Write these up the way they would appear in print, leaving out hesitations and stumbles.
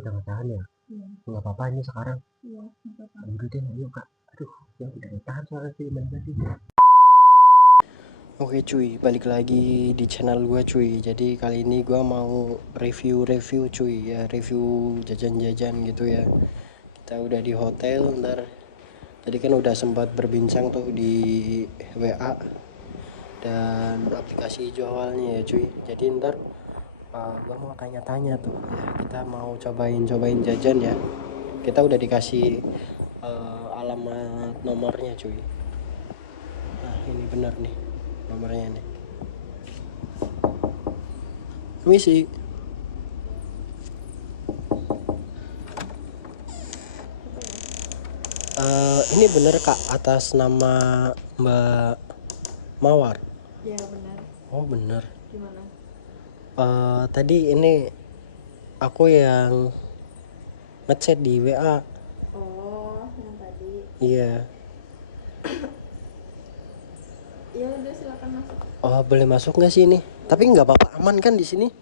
udah nggak tahan ya. Iya. Nggak apa-apa ini sekarang. Iya, nggak apa-apa. Udah deh, ayo kak. Aduh, ya udah nggak tahan soalnya sih main tadi. Oke cuy, balik lagi di channel gue cuy. Jadi kali ini gue mau review cuy ya, review jajan-jajan gitu ya. Kita udah di hotel, ntar tadi kan udah sempat berbincang tuh di WA dan aplikasi jualnya ya cuy. Jadi ntar gue mau tanya-tanya tuh ya, kita mau cobain jajan ya. Kita udah dikasih alamat nomornya cuy. Nah ini bener nih nomornya nih. Misi. Ini bener kak atas nama Mbak Mawar. Iya, benar. Oh bener. Gimana? Tadi ini aku yang ngechat di WA. Oh, yang tadi. Iya. Iya, udah silakan masuk. Oh boleh masuk nggak sih ini? Tapi nggak apa-apa, aman kan di sini?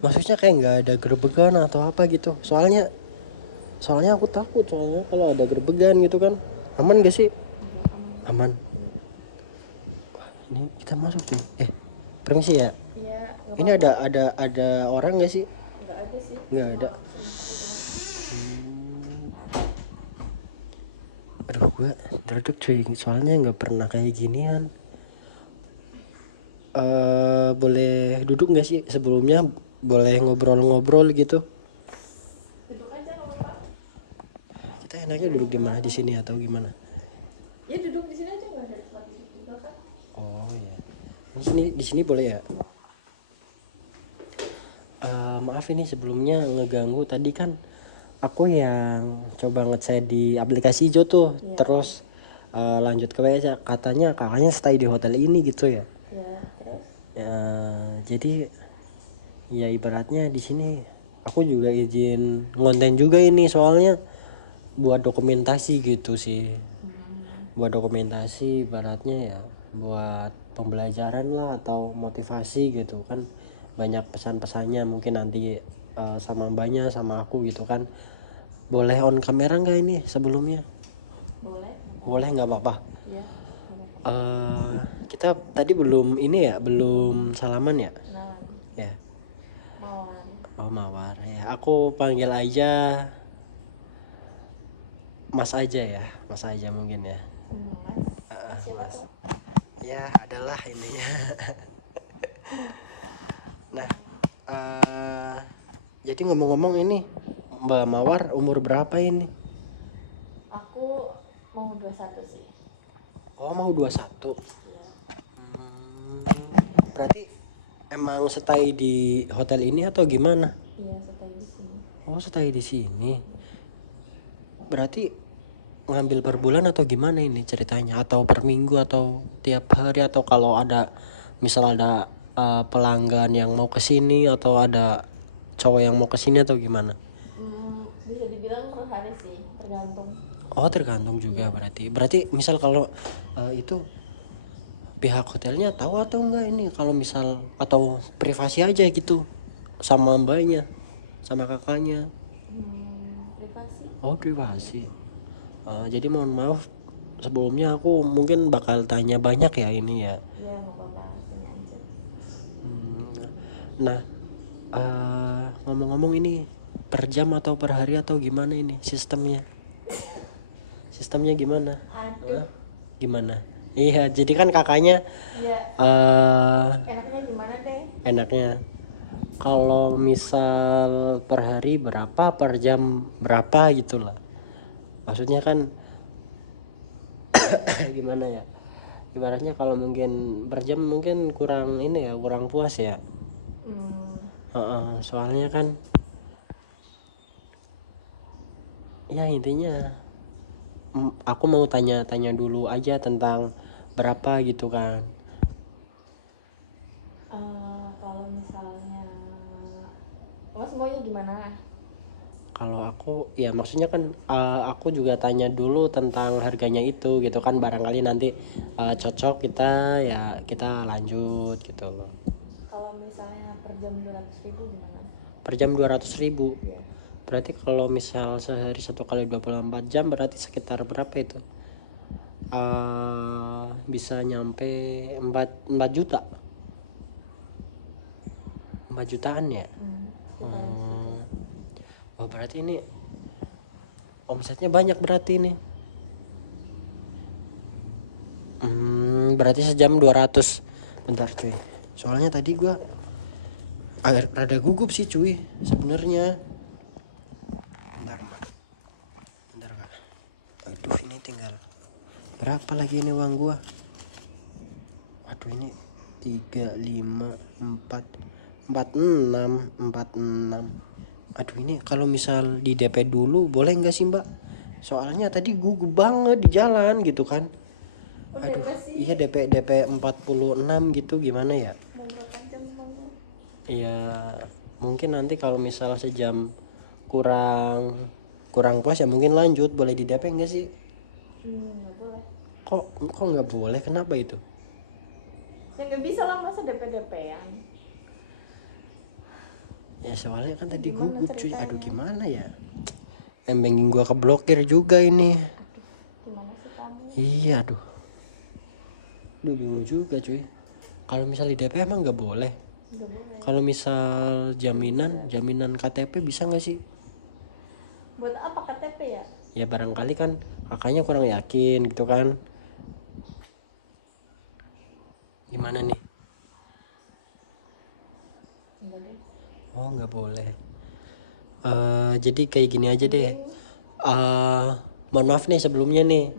Maksudnya kayak nggak ada gerebegan atau apa gitu. Soalnya aku takut soalnya kalau ada gerebegan gitu kan. Aman gak sih? Enggak, aman. Aman. Wah, ini kita masuk nih. Permisi ya. Iya, nggak Ini apa-apa. ada orang gak sih? Nggak ada sih. Nggak ada. Aduh gue derdek cuy. Soalnya nggak pernah kayak ginian. Boleh duduk nggak sih sebelumnya? Boleh ngobrol-ngobrol gitu. Duduk aja, nggak apa-apa. Kita enaknya duduk di mana, di sini atau gimana? Ya, duduk di sini aja, nggak ada tempat duduk juga kan. Oh ya. Di sini boleh ya. Maaf ini sebelumnya ngeganggu, tadi kan aku yang coba nge-chat di aplikasi Jo tuh. Iya. Terus lanjut ke WA, katanya kakaknya stay di hotel ini gitu ya. Ya, terus? Jadi ya ibaratnya di sini aku juga izin ngonten juga ini, soalnya buat dokumentasi gitu sih. Buat dokumentasi ibaratnya ya buat pembelajaran lah atau motivasi gitu kan. Banyak pesan-pesannya mungkin nanti sama mbaknya sama aku gitu kan. Boleh on kamera nggak ini sebelumnya? Boleh? Boleh, nggak apa-apa. Iya, nggak apa-apa. Kita tadi belum ini ya, belum salaman ya. Kenalan. Ya. Mawar. Oh Mawar ya, aku panggil aja Mas aja ya, Mas aja mungkin ya. Mas siapa Mas. tuh? Ya adalah ininya. Nah, jadi ngomong-ngomong ini Mbak Mawar umur berapa ini? Aku mau 21 sih. Oh mau 21. Iya. Berarti emang stay di hotel ini atau gimana? Iya, stay di sini. Oh stay di sini. Berarti ngambil per bulan atau gimana ini ceritanya? Atau per minggu atau tiap hari, atau kalau ada misal ada pelanggan yang mau kesini atau ada cowok yang mau kesini atau gimana? Bisa dibilang per hari sih, tergantung. Oh tergantung juga berarti misal kalau itu pihak hotelnya tahu atau enggak ini, kalau misal atau privasi aja gitu sama mbaknya sama kakaknya? Privasi. Oh privasi. Jadi mohon maaf sebelumnya, aku mungkin bakal tanya banyak ya ini ya. Iya, nggak apa-apa, sini aja. Nah ngomong-ngomong ini per jam atau per hari atau gimana ini sistemnya gimana? Aduh. Gimana? Iya jadi kan kakaknya Iya, enaknya gimana deh? enaknya kalau misal per hari berapa, per jam berapa gitu lah. Maksudnya kan gimana ya? Ibaratnya kalau mungkin per jam mungkin kurang ini ya, kurang puas ya. Soalnya kan ya intinya aku mau tanya-tanya dulu aja tentang berapa gitu kan. Kalau misalnya Mas maunya gimana? Kalau aku ya maksudnya kan aku juga tanya dulu tentang harganya itu gitu kan, barangkali nanti cocok kita lanjut gitu loh. Kalau misalnya per jam 200.000 gimana? Per jam 200.000. Iya. Berarti kalau misal sehari 1 kali 24 jam berarti sekitar berapa itu? Bisa nyampe 4 juta. 4 jutaan ya. Sekitaran segitu. Oh berarti ini omsetnya banyak berarti ini. Berarti sejam 200. Bentar cuy, soalnya tadi gua agak rada gugup sih cuy sebenarnya. Bentar kak. Aduh ini tinggal berapa lagi ini uang gua? Aduh ini 3, 5, 4, 46. Aduh ini kalau misal di DP dulu boleh nggak sih mbak? Soalnya tadi gugup banget di jalan gitu kan. Aduh iya DP 46 gitu, gimana ya? Mau berapa jam emangnya? Ya mungkin nanti kalau misal sejam kurang puas ya mungkin lanjut, boleh di DP nggak sih? Nggak boleh. Kok nggak boleh, kenapa itu? Ya nggak bisa lah, masa DP-DP-an. Ya soalnya kan tadi Gimana gugup cuy. ceritanya? Aduh gimana ya, banking gua keblokir juga ini. Gimana sih kamu? Iya aduh bingung juga cuy. Kalau misal di DP emang nggak boleh? Nggak boleh. Kalau misal jaminan KTP bisa nggak sih? Buat apa KTP ya? Ya barangkali kan kakaknya kurang yakin gitu kan. Gimana nih? Enggak deh. Oh nggak boleh. Jadi kayak gini aja deh. Mohon maaf nih sebelumnya nih.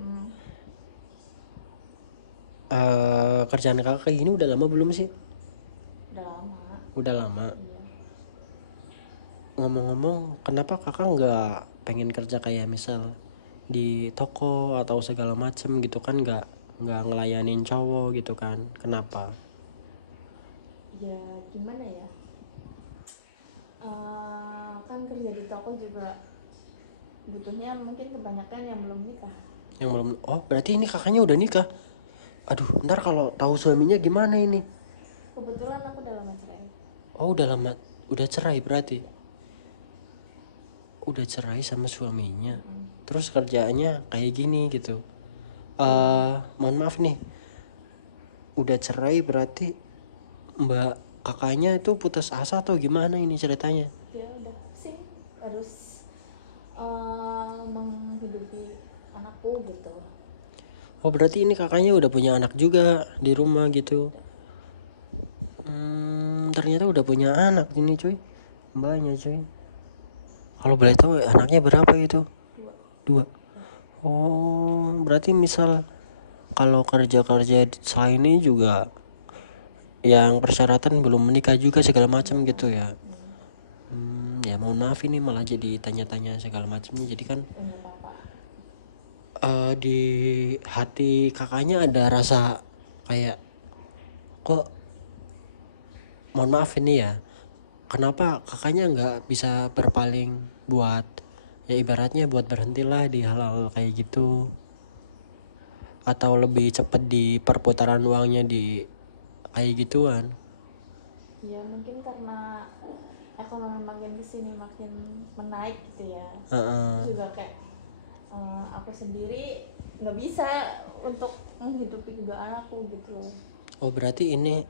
Kerjaan kakak kayak gini udah lama belum sih? Udah lama. Udah lama. Iya. Ngomong-ngomong, kenapa kakak nggak pengen kerja kayak misal di toko atau segala macem gitu kan, nggak ngelayanin cowok gitu kan? Kenapa? Ya gimana ya? Kan kerja di toko juga butuhnya mungkin kebanyakan yang belum nikah. Yang belum. Oh berarti ini kakaknya udah nikah. Aduh ntar kalau tahu suaminya gimana ini? Kebetulan aku udah lama cerai. Oh udah cerai berarti. Udah cerai sama suaminya. Terus kerjaannya kayak gini gitu. Mohon maaf nih. Udah cerai berarti mbak kakaknya itu putus asa atau gimana ini ceritanya? Dia udah pusing, harus menghidupi anakku gitu. Oh berarti ini kakaknya udah punya anak juga di rumah gitu. Ternyata udah punya anak ini cuy, mbaknya cuy. Kalau boleh tahu anaknya berapa itu? 2. Oh berarti misal kalau kerja selain ini juga yang persyaratan belum menikah juga segala macam gitu ya. Ya mohon maaf ini malah jadi tanya-tanya segala macamnya, jadi kan Enggak apa-apa. di hati kakaknya ada rasa kayak kok, mohon maaf ini ya, kenapa kakaknya nggak bisa berpaling buat ya ibaratnya buat berhentilah di hal-hal kayak gitu, atau lebih cepat di perputaran uangnya di kayak gituan? Ya mungkin karena ekonomi makin kesini makin menaik gitu ya. Terus juga kayak aku sendiri nggak bisa untuk menghidupi kedua anakku gitu loh. Oh berarti ini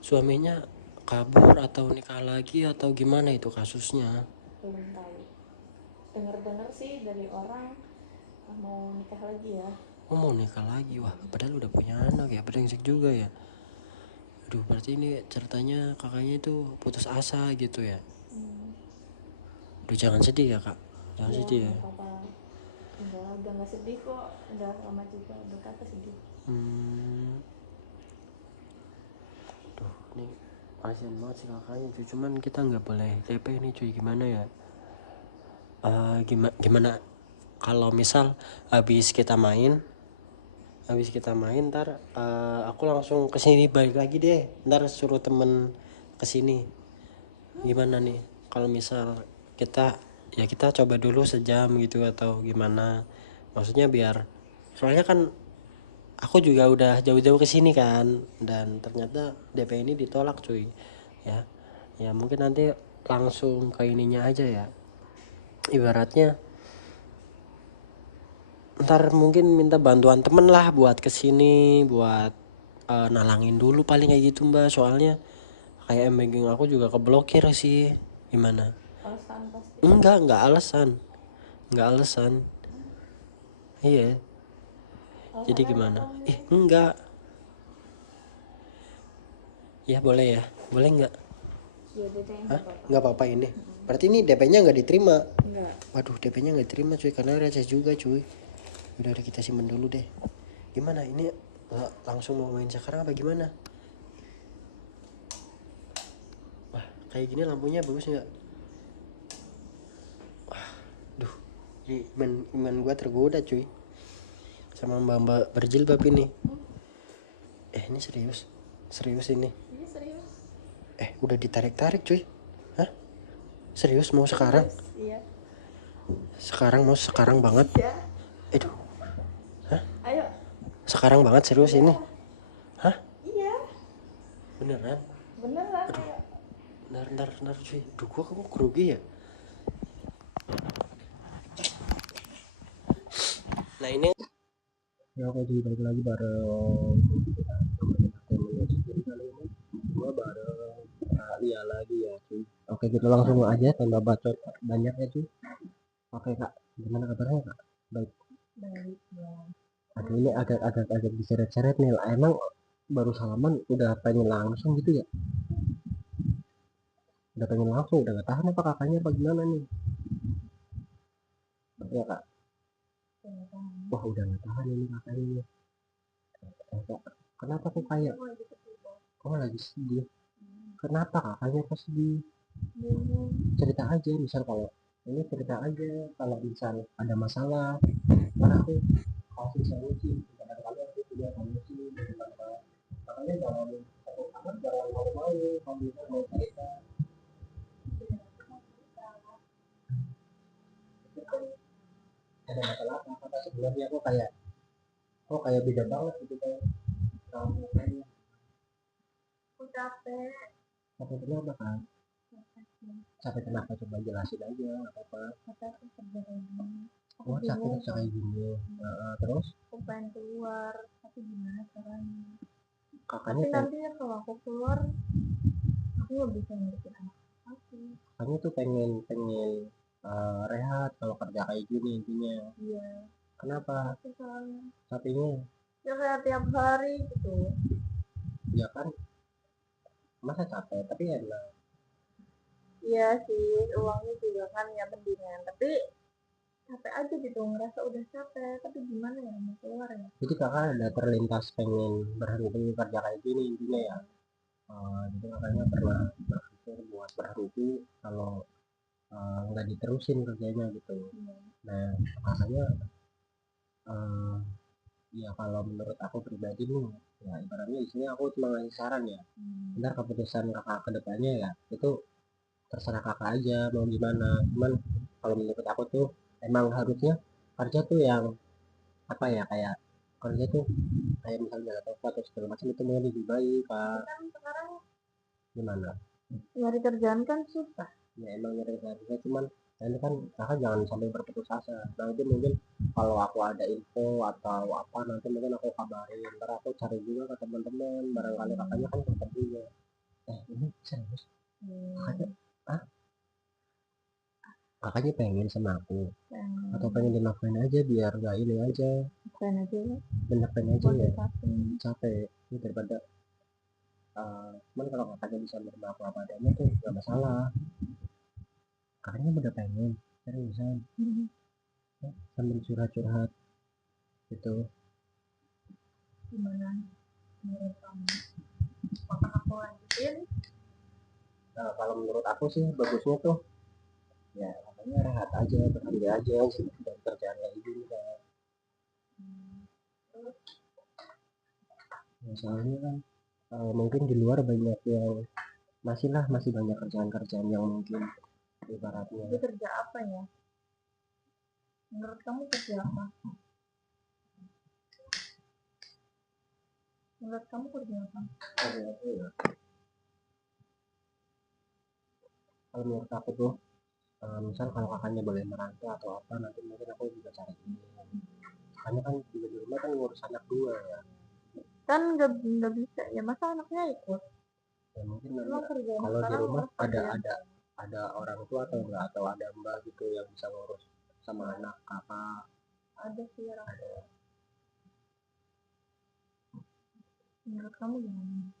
suaminya kabur atau nikah lagi atau gimana itu kasusnya? Belum tahu. Dengar-dengar sih dari orang mau nikah lagi ya. Oh mau nikah lagi, wah padahal udah punya anak ya, brengsek juga ya. Aduh berarti ini ceritanya kakaknya itu putus asa gitu ya. Aduh jangan sedih ya kak, jangan sedih ya. Nggak apa-apa. Udah nggak sedih kok, udah lama juga udah kagak sedih. Duh ini kasian banget sih kakaknya cuy, cuman kita nggak boleh TP nih cuy, gimana ya? Gimana kalau misal habis kita main ntar aku langsung kesini balik lagi deh, ntar suruh temen kesini. Gimana nih kalau misal kita coba dulu sejam gitu atau gimana, maksudnya biar, soalnya kan aku juga udah jauh-jauh kesini kan dan ternyata DP ini ditolak cuy ya. Ya mungkin nanti langsung ke ininya aja ya, ibaratnya ntar mungkin minta bantuan temen lah buat kesini, buat nalangin dulu paling kayak gitu mbak. Soalnya kayak banking aku juga keblokir sih. Gimana? Alasan pasti. Enggak alasan. Enggak alasan. Iya. Jadi gimana? Enggak. Ya boleh ya. Boleh enggak? Ya udah deh, Hah? Enggak apa-apa ini. Berarti ini DP-nya enggak diterima? Enggak. Waduh, DP-nya enggak diterima cuy, karena receh juga cuy. Udah kita simpen dulu deh. Gimana ini, langsung mau main sekarang apa gimana? Wah, kayak gini lampunya bagus nggak? Wah, duh, ini iman gue tergoda cuy sama mbak berjilbab ini. Ini serius ini. Iya serius. Udah ditarik cuy. Hah? Serius mau sekarang? Iya. Sekarang banget. Iya. Aduh. Hah? Ayo. Sekarang banget serius ini. Hah? Iya. Beneran? Aduh. Ayo. Ntar cuy. Duh, gua kamu grogi ya? Nah ini ya, oke jadi balik lagi bareng gua bareng Lia lagi ya cuy. Oke, kita langsung aja tambah bacot banyak ya cuy. Oke kak, gimana kabarnya kak? Baik ya. Aduh, ini agak diseret-seret nih. Emang baru salaman udah pengen langsung gitu ya? Udah pengen langsung, udah gak tahan apa kakaknya apa gimana nih? Ya kak. Wah, udah gak tahan ini kakaknya nih. Kak, kenapa kok kayak lagi sedih? Kenapa kakaknya kok sedih? Cerita aja, misal kalau ini cerita aja kalau misal ada masalah, karena aku kasih solusi. Kadang-kadang aku juga solusi, makanya jangan malu-malu kalau bisa mau cerita. Ada masalah apa sebenarnya kok kayak beda banget gitu kan kamu kayaknya. Aku capek kenapa kan? Capek kenapa, coba jelasin aja apa capek kerja kayak gini. Terus aku pengen keluar tapi gimana caranya? Kakaknya tapi nantinya kalau aku keluar aku nggak bisa ngurusin anak aku. Kakaknya tuh pengen rehat kalau kerja kayak gini intinya. Iya. Kenapa? Capeknya ya kayak tiap hari gitu. Ya kan, masa capek tapi enak. Iya sih, uangnya juga kan ya mendingan, tapi capek aja gitu, ngerasa udah capek tapi gimana ya mau keluar ya. Jadi kakak ada terlintas pengen berhenti kerja kayak gini intinya ya. Jadi kakaknya pernah berpikir buat berhenti kalau nggak diterusin kerjanya gitu. Nah kakaknya ya kalau menurut aku pribadi nih, ya ibaratnya di sini aku cuma ngasih saran ya. Ntar keputusan kakak ke depannya ya itu terserah kakak aja mau gimana. Cuman kalau menurut aku tuh emang harusnya kerja tuh yang apa ya, kayak kerja tuh kayak misalnya atau atau segala macam itu mau lebih baik kak. Kan sekarang Gimana? nyari kerjaan kan susah. Ya emang nyari kerja, cuman ini kan kakak jangan sampai berputus asa. Nanti mungkin kalau aku ada info atau apa nanti mungkin aku kabarin, ntar aku cari juga ke teman-teman, barangkali kakaknya kan tetap juga ini serius kakaknya kakaknya pengen sama aku atau pengen dilakuin aja biar gak ini aja banyak aja ya capek ini daripada cuman kalau kakaknya bisa menerima aku apa adanya tuh gak masalah. Kakaknya udah pengen seriusan sambil curhat-curhat gitu. Gimana menurut kamu, apakah aku lanjutin? Kalau menurut aku sih bagusnya tuh ya makanya rehat aja, berhenti aja sih dan kerjaan kayak gini kan. Ya, soalnya kan mungkin di luar banyak yang masih banyak kerjaan-kerjaan yang mungkin ibaratnya. Itu kerja apa ya? Menurut kamu kerja apa? Menurut kamu kerja apa? Kerja apa ya? kalau menurut aku tuh misal kalau kakaknya boleh merantau atau apa, nanti mungkin aku juga cari ini. Kakaknya kan juga di rumah kan ngurus anak dua ya. Kan nggak bisa ya, masa anaknya ikut? Ya mungkin Emang nanti kerjaan kalau di sekarang rumah ngurus kerjaan. ada orang tua atau enggak, atau ada mbak gitu yang bisa ngurus sama anak kakak. Ada sih orang. Ada. Menurut kamu gimana?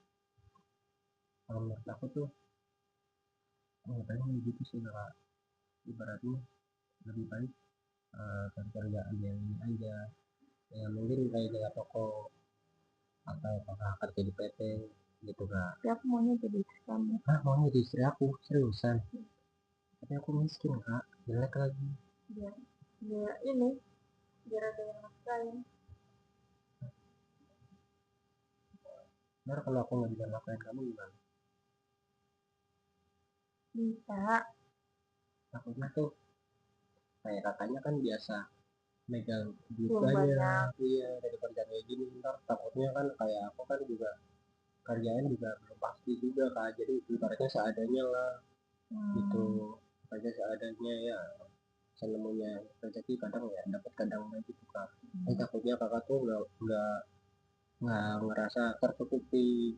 Kalau menurut aku tuh paling gitu sih kak, ibaratnya lebih baik cari kerjaan yang ini aja, ya mungkin kayak jaga toko atau kakak kerja di PT gitu kak. Tapi aku maunya jadi istri kamu. Maunya di istri aku seriusan, tapi aku miskin kak, jelek lagi. Biar ini, biar ada yang nafkahin. Ntar kalau aku nggak bisa nafkahin kamu gimana? Bisa. Takutnya tuh kayak kakaknya kan biasa megang duit Belum banyak, banyak. iya dari kerja kayak gini, ntar takutnya kan kayak aku kan juga kerjaan juga belum pasti juga kak, jadi ibaratnya seadanya lah gitu, kerja seadanya ya, senemunya rezeki kadang ya dapat kadang enggak gitu kak. Takutnya kakak tuh nggak ngerasa tercukupi,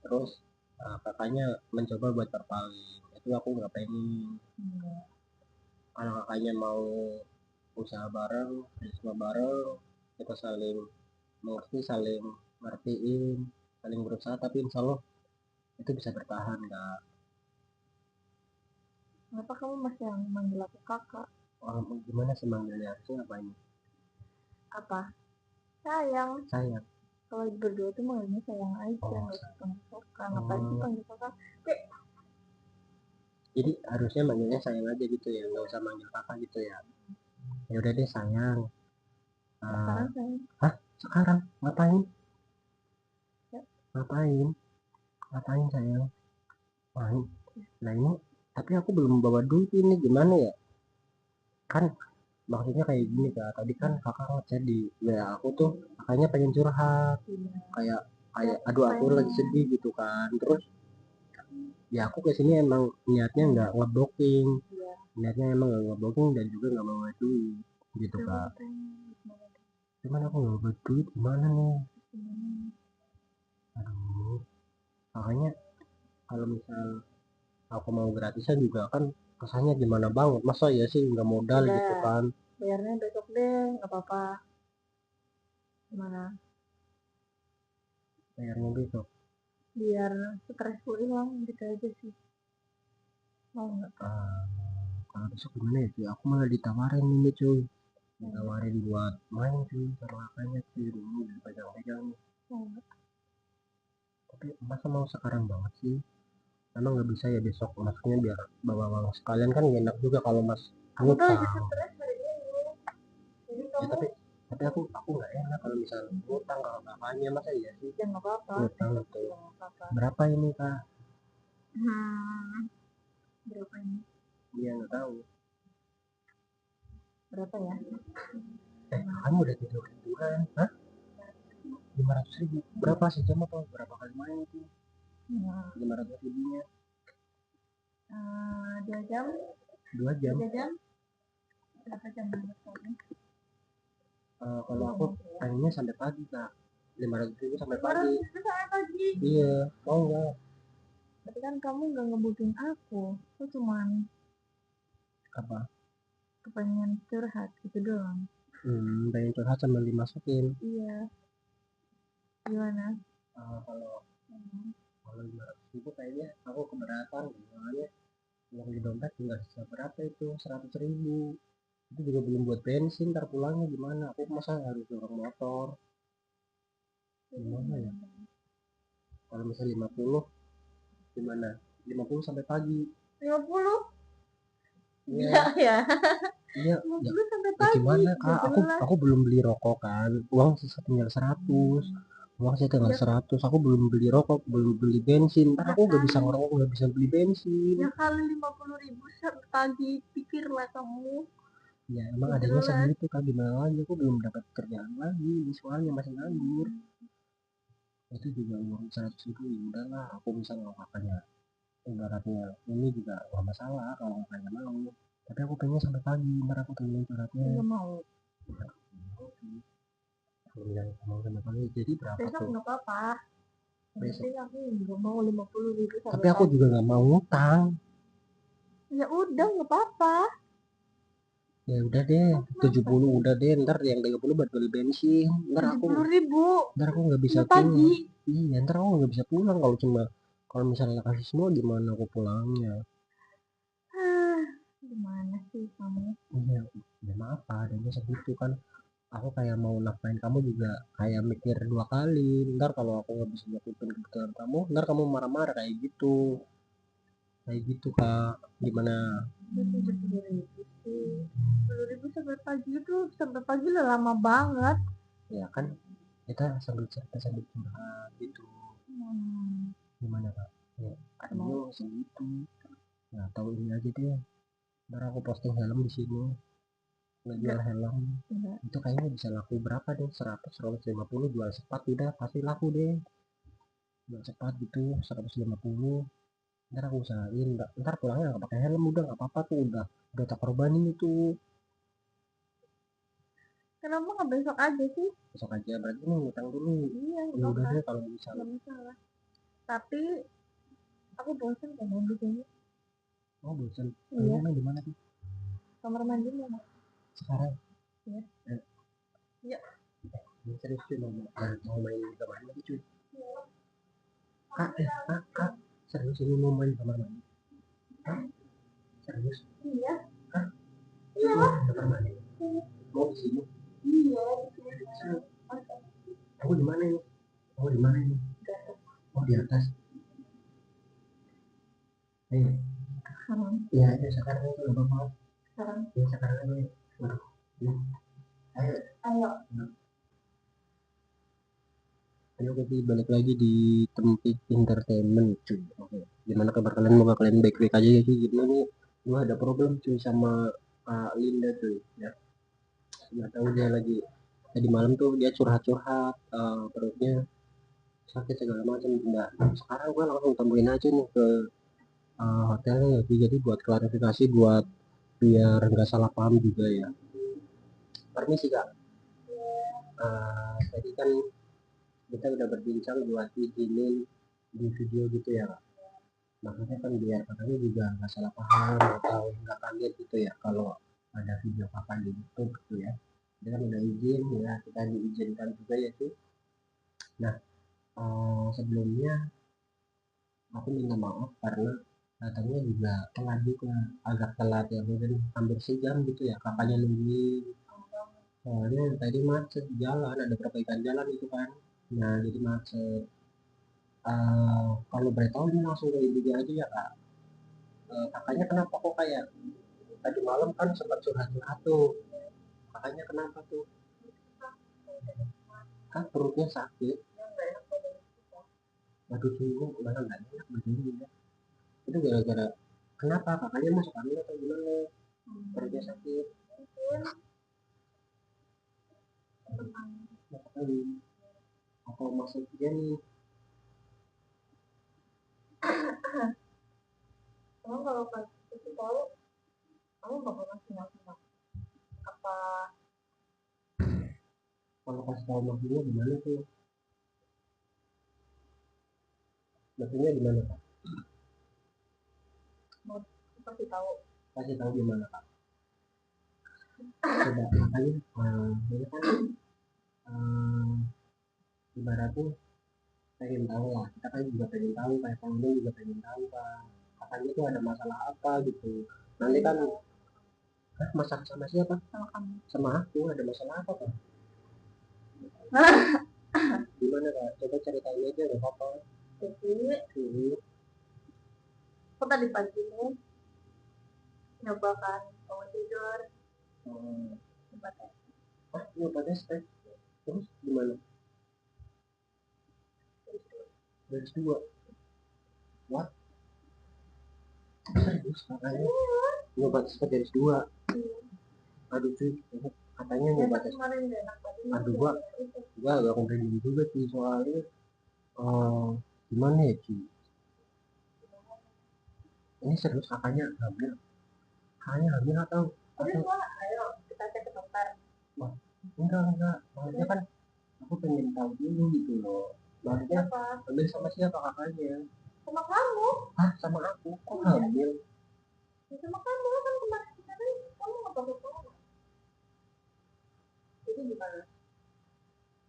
terus kakaknya mencoba buat berpaling, itu aku nggak pengen. Kalau kakaknya mau usaha bareng, kerjasama bareng, kita saling mengerti, saling ngertiin, saling berusaha, tapi insya Allah itu bisa bertahan nggak. Kenapa kamu masih yang manggil aku kakak? Gimana sih manggilnya, harusnya apa ini? Apa? Sayang. Sayang. Kalau berdua tuh manggilnya sayang aja, nggak usah panggil kakak. Ngapain sih panggil kakak? Jadi harusnya manggilnya sayang aja gitu ya, nggak usah manggil kakak gitu ya. Ya udah deh sayang. Sekarang sayang. Sekarang ngapain? Ngapain? Ngapain sayang? Main. Nah ini, tapi aku belum bawa duit ini, gimana ya? Kan maksudnya kayak gini kak, tadi kan kakak ngechat di WA aku tuh, kakaknya pengen curhat, kayak aduh aku lagi sedih gitu kan. Terus ya aku kesini emang niatnya nggak ngeblocking, niatnya emang nggak ngeblocking dan juga nggak bawa duit gitu kak. Cuman aku nggak bawa duit gimana nih? Aduh, makanya kalau misal aku mau gratisan juga kan kesannya gimana banget, masa ya sih nggak modal gitu kan. Bayarnya besok deh, nggak apa-apa. Gimana? Bayarnya besok. Biar stresku hilang gitu aja sih. Mau nggak? Kalau besok gimana ya cuy, aku malah ditawarin ini cuy, ditawarin buat main cuy sama kakaknya cuy, dulu dipegang-pegang nih. Tapi masa mau sekarang banget sih, emang nggak bisa ya besok, maksudnya biar bawa uang sekalian kan gak enak juga kalau mas ngutang. Ya, tapi aku nggak enak kalau misalnya ngutang kalau kakaknya, masa iya sih. Ya nggak apa-apa. Ngutang itu berapa ini kak? Berapa ini? Dia nggak tahu. Berapa ya? Kamu udah tiduran? Hah? 500.000 berapa sejam apa berapa kali main itu? 500.000-nya 2 jam. 2 jam. 3 jam. Berapa jam? Kalau aku pengennya sampai pagi kak, 500.000 sampai pagi. Iya, mau nggak? Tapi kan kamu nggak ngebutuhin aku cuman Apa? kepengen curhat gitu doang. Pengen curhat sama dimasukin. Iya. Gimana? Kalau 500.000 kayaknya aku keberatan, soalnya yang di dompet tinggal sisa berapa itu, 100.000. Itu juga belum buat bensin, ntar pulangnya gimana? Aku masa harus dorong motor? Gimana ya? Kalau misalnya 50 gimana? 50 sampai pagi. 50? Iya ya. Iya, 50 sampai ya pagi. gimana kak? Aku belum beli rokok kan. Uang sisa tinggal 100. Uang saya tinggal 100. Aku belum beli rokok, belum beli bensin. Ntar aku nggak bisa ngerokok, nggak bisa beli bensin. Ya kali 50.000 sampai pagi, pikirlah kamu. Ya emang adanya segitu kak, gimana lagi? Aku belum dapat kerjaan lagi, soalnya masih nganggur. Itu juga uang 100.000, ya udahlah, aku bisa nggak kakaknya ibaratnya ini juga gak masalah kalau kayak mau, tapi aku pengen sampai pagi, ntar aku tungguin suratnya. Nggak mau. Aku bilang mau sampai pagi, jadi berapa Besok tuh? nggak apa-apa. Besok. Tapi aku juga mau 50.000 sampai Tapi aku pagi. juga nggak mau ngutang. Ya udah nggak apa-apa. Ya udah deh, 70 udah deh, ntar yang 30 buat beli bensin. 70.000. Ntar aku nggak bisa Udah pagi. pulang. Iya, ntar aku nggak bisa pulang kalau misalnya kasih semua gimana aku pulangnya? Gimana sih kamu? Iya, ya maaf Pak, adanya segitu kan. Aku kayak mau nafkain kamu juga kayak mikir dua kali. Ntar kalau aku nggak bisa nyakutin kebutuhan kamu, ntar kamu marah-marah kayak gitu Kak. Gimana? 70.000 sih. 10.000 sampai pagi itu sampai pagi udah lama banget. Ya kan kita sambil cerita sambil curhat gitu. Gimana Kak? Ya, ayo segitu. Nah, tahu ini aja deh. Ntar aku posting helm di sini. Ngejual helm. Itu kayaknya bisa laku berapa deh? 100, 150 jual sepat udah pasti laku deh. Jual sepat gitu 150. Ntar aku usahain, ntar pulangnya nggak pakai helm udah nggak apa-apa tuh, udah tak korbanin itu. Kenapa nggak besok aja sih? Besok aja berarti nih ngutang dulu. Iya, Ya udah deh kalau bisa. nggak masalah. Tapi aku bosan kan di sini. Oh bosan. Iya. Main di mana tuh? Kamar mandi mana? Sekarang. Iya. Iya. Ini serius cuy mau main di kamar mandi cuy. Kak, serius ini mau main di kamar mandi? Hah? Serius? Iya. Hah? Iya. Kamar mandi. Mau di sini? Iya. Aku di mana ini? Aku di mana ini? Oh di atas. Iya aja sekarang itu nggak apa-apa. Sekarang. Ya sekarang aja. Ayo. Ayo. Ayo kita balik lagi di tempat entertainment cuy. Oke. Gimana kabar kalian? Moga kalian baik-baik aja ya cuy. Gimana nih? Gua ada problem cuy sama Linda cuy. Ya. Nggak tahu dia lagi tadi malam tuh dia curhat-curhat perutnya sakit segala macam. Nah, sekarang gua langsung temuin aja nih ke hotelnya ya. Jadi buat klarifikasi buat biar nggak salah paham juga ya. Permisi kak. Tadi kan kita udah berbincang buat izinin di video gitu ya kak. Maksudnya kan biar kakaknya juga nggak salah paham atau nggak kaget gitu ya kalau ada video kakak di YouTube gitu ya. Dia kan udah izin ya, kita diizinkan juga ya cuy. Nah, sebelumnya aku minta maaf karena datangnya juga telat juga, agak telat ya, mungkin hampir sejam gitu ya kakaknya nungguin. Soalnya tadi macet di jalan, ada perbaikan jalan itu kan. Nah, jadi macet. Kalau boleh tahu ini langsung ke ibu aja ya kak. Kakaknya kenapa kok kayak tadi malam kan sempat curhat-curhat tuh, kakaknya kenapa tuh? Kan perutnya sakit. Waduh sungguh mana nggak enak begini ya. Itu gara-gara kenapa kakaknya masuk angin atau gimana? Perutnya sakit. Masuk angin. Atau masuk nih? Kamu kalau pas itu tahu, kamu bakal ngasih apa? Kalau kasih tahu maksudnya gimana tuh? Maksudnya gimana kak? Mau kasih tahu? Kasih tahu gimana kak? Coba makanya ini kan ibaratnya pengen tahu lah, kita kan juga pengen tahu, kayak kamu juga pengen tahu kan katanya tuh ada masalah apa gitu. Nanti kan masak sama siapa? Sama kamu. Sama aku, ada masalah apa kan? Gimana kak? Coba ceritain aja gak apa-apa. Jadi aku tadi pagi nih nyobakan bangun tidur. Nyoba tes terus gimana? Garis 2. What? Serius katanya nyoba tes garis 2. Aduh cuy, katanya nyoba tes. Aduh gua agak komplain juga sih soalnya gimana ya cuy, Ini serius kakaknya hamil atau ayo kita cek ke dokter. Wah, enggak maksudnya kan aku pengen tahu dulu gitu loh, maksudnya hamil sama siapa kakaknya? Sama kamu. Sama aku kok hamil? Ya, sama kamu kan kemarin kamu nggak pakai pengaman. Jadi gimana?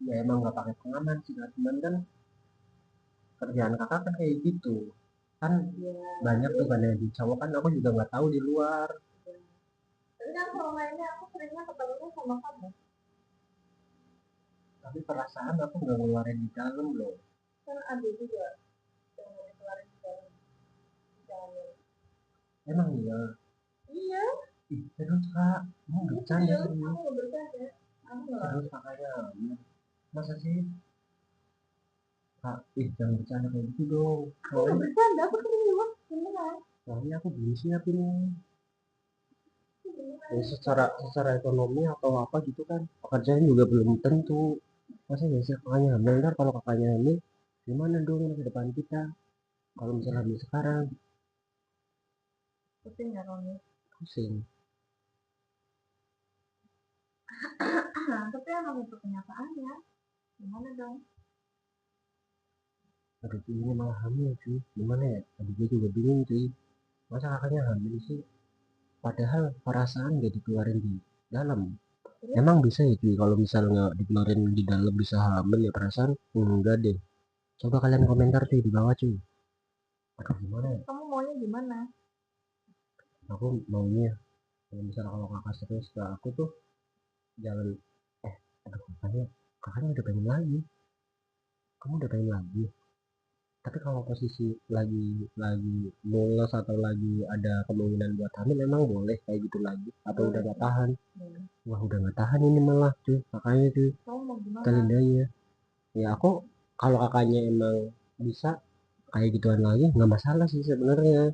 Ya emang nggak pakai pengaman sih, cuman kan kerjaan kakak kan kayak gitu kan ya, banyak tuh kan di cowok kan, aku juga nggak tahu di luar. Tapi kan selama ini aku seringnya ketemunya sama kamu. Tapi perasaan aku nggak ngeluarin di dalam loh. Kan ada juga yang ngeluarin di dalam. Emang iya? Iya. Terus kak, mau bercanda serius? sih? Aku nggak bercanda. Terus kakaknya masa sih? Kak, jangan bercanda kayak gitu dong. Aku nggak bercanda, aku serius. Beneran. Soalnya aku belum siap ini. Ya, secara ekonomi atau apa gitu kan, pekerjaan juga belum tentu. Masa nggak sih kakaknya hamil, ntar kalau kakaknya hamil gimana dong masa depan kita kalau misalnya hamil sekarang? Pusing ya Roni? Pusing. Tapi emang itu kenyataannya. Gimana dong? Aduh ini malah hamil cuy, gimana ya? Aduh gue juga bingung cuy, masa kakaknya hamil sih, padahal perasaan gak dikeluarin di dalam. Emang bisa ya cuy kalau misalnya dikeluarin di dalam bisa hamil ya perasaan? Enggak deh. Coba kalian komentar cuy di bawah cuy. Aduh gimana ya? Kamu maunya gimana? Aku maunya kalau misalnya kalau kakak serius ke aku tuh jangan aduh kakaknya udah pengen lagi, kamu udah pengen lagi. Tapi kalau posisi lagi mules atau lagi ada kemungkinan buat hamil emang boleh kayak gitu lagi atau udah gak tahan? Wah udah gak tahan ini malah cuy kakaknya cuy, kalian ya. Ya aku kalau kakaknya emang bisa kayak gituan lagi nggak masalah sih sebenarnya.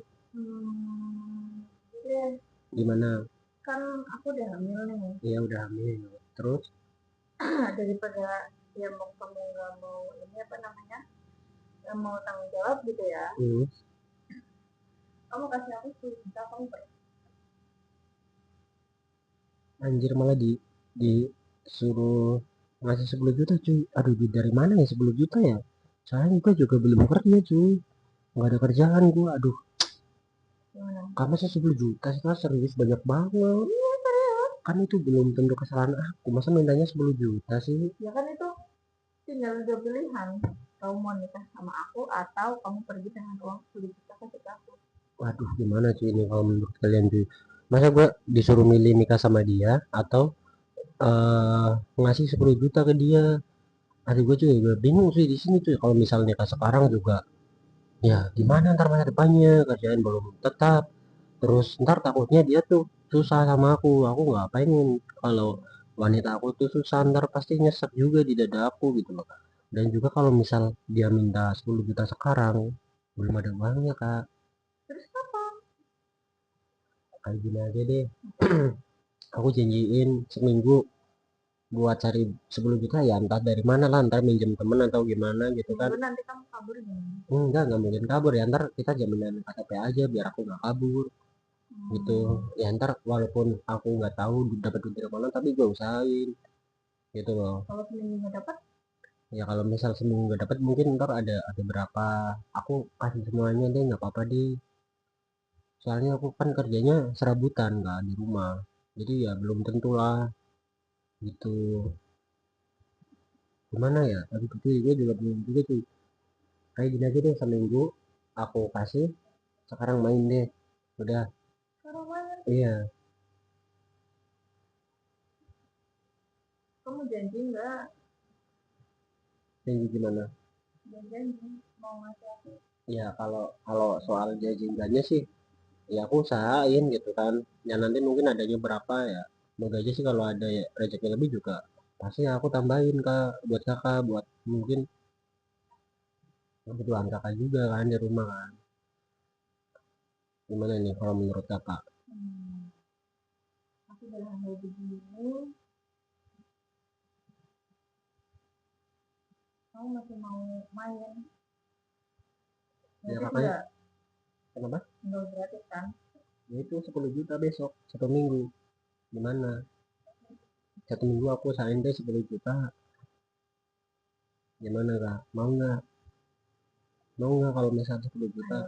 Gimana? Kan aku udah hamil nih. Iya udah hamil terus daripada dia mau kamu nggak mau ini apa namanya nggak mau tanggung jawab gitu ya. Kamu kasih aku 10 juta, kamu pergi. Anjir malah disuruh ngasih 10 juta cuy. Aduh duit dari mana ya 10 juta ya? Soalnya gue juga belum kerja cuy, nggak ada kerjaan gue. Aduh kamu sih 10 juta sih kan, serius banyak banget. Iya serius. Kan itu belum tentu kesalahan aku, masa mintanya 10 juta sih? Ya kan itu tinggal dua pilihan, kamu mau nikah sama aku atau kamu pergi dengan uang 10 juta ke aku. Waduh gimana cuy ini kalau menurut kalian cuy? Masa gue disuruh milih nikah sama dia atau ngasih 10 juta ke dia? Aduh gue juga bingung sih di sini tuh. Kalau misalnya nikah sekarang juga ya gimana ntar masa depannya, kerjaan belum tetap, terus ntar takutnya dia tuh susah sama aku nggak pengen kalau wanita aku tuh susah, ntar pasti nyesek juga di dada aku gitu loh. Dan juga kalau misal dia minta 10 juta sekarang belum ada uangnya kak. Terus apa? Kayak gini aja deh. Aku janjiin seminggu buat cari 10 juta ya entah dari mana lah, ntar minjem temen atau gimana gitu kan. Nanti kamu kabur gimana? Enggak mungkin kabur ya, ntar kita jaminan KTP aja biar aku nggak kabur gitu ya. Ntar walaupun aku nggak tahu dapat duit dari mana tapi gue usahain gitu loh. Kalau seminggu nggak dapat? Ya kalau misal seminggu nggak dapat mungkin ntar ada berapa aku kasih semuanya deh, nggak apa-apa deh. Soalnya aku kan kerjanya serabutan nggak di rumah, jadi ya belum tentu lah gitu. Gimana ya tapi gitu gue juga belum juga tuh. Kayak gini aja deh, seminggu aku kasih, sekarang main deh udah. Sekarang main? Iya. Kamu janji nggak? Janji gimana? Janji mau ngasih aku. Ya kalau kalau soal janji enggaknya sih ya aku usahain gitu kan. Ya nanti mungkin adanya berapa ya, semoga aja sih kalau ada ya rezeki lebih juga pasti aku tambahin kak buat kakak, buat mungkin kebutuhan kakak juga kan di rumah kan. Gimana nih kalau menurut kakak? Aku udah hamil begini, kamu masih mau main? Ya kakaknya Kenapa? Nggak gratis kan? Ya itu 10 juta besok 1 minggu. Gimana? 1 minggu aku usahain deh 10 juta. Gimana kak? Mau nggak? Mau nggak kalau misalnya 10 juta?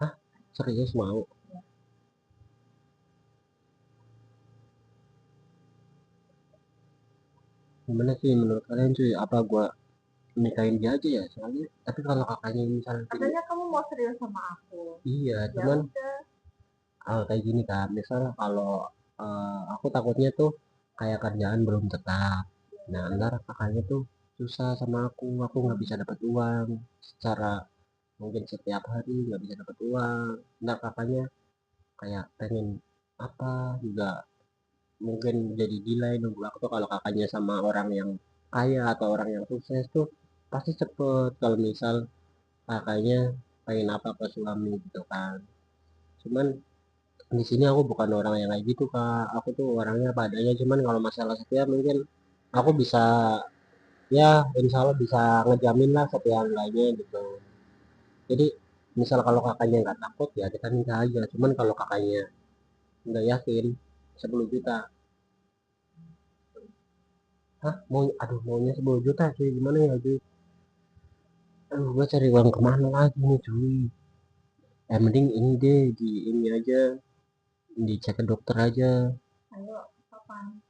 Hah? Serius mau? Gimana sih menurut kalian cuy? Apa gua nikahin dia aja ya? Soalnya, tapi kalau kakaknya misalnya Katanya kamu mau serius sama aku. iya, Ya cuman udah. kayak gini kan. Misal kalau aku takutnya tuh kayak kerjaan belum tetap. Nah, ntar kakaknya tuh susah sama aku nggak bisa dapat uang secara mungkin setiap hari nggak bisa dapat uang. Ntar kakaknya kayak pengen apa juga mungkin jadi delay nunggu waktu. Kalau kakaknya sama orang yang kaya atau orang yang sukses tuh pasti cepet. Kalau misal kakaknya pengen apa ke suami gitu kan. Cuman di sini aku bukan orang yang kayak gitu kak, aku tuh orangnya padanya. Cuman kalau masalah setia mungkin aku bisa, ya insya Allah bisa ngejamin lah setia lainnya gitu. Jadi misal kalau kakaknya nggak takut ya kita nikah aja. Cuman kalau kakaknya nggak yakin 10 juta, hah mau, aduh maunya 10 juta cuy, gimana ya cuy? Aduh gue cari uang kemana lagi nih cuy? Mending ini deh, di ini aja, dicek ke dokter aja. Ayo, kapan?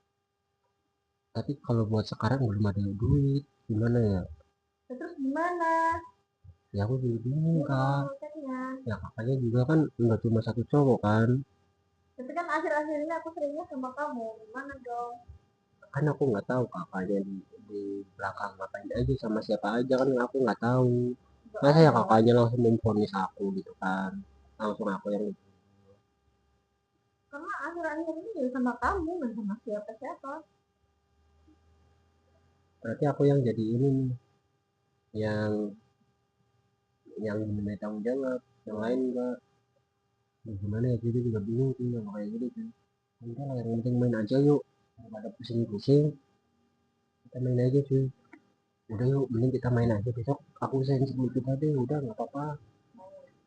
Tapi kalau buat sekarang belum ada duit, gimana ya? Ya, terus gimana? Ya aku juga bingung Ini kak. kamu ngeceknya. Ya kakaknya juga kan nggak cuma satu cowok kan. Tapi kan akhir-akhir ini aku seringnya sama kamu. Gimana dong? Kan aku nggak tahu kakaknya di belakang ngapain aja sama siapa aja, kan aku nggak tahu. Gak Masa ya ada. kakaknya langsung memvonis aku gitu kan, langsung aku yang Karena akhir-akhir ini ya sama kamu, nggak sama siapa-siapa. berarti aku yang jadi ini nih, yang diminta tanggung jawab, yang lain enggak. Ya, gimana ya jadi juga bingung sih yang kayak gitu sih. Udah lah, yang penting main aja yuk, daripada pusing-pusing. Kita main aja cuy. Udah yuk, mending kita main aja besok. Aku send 10 juta deh, udah nggak apa-apa.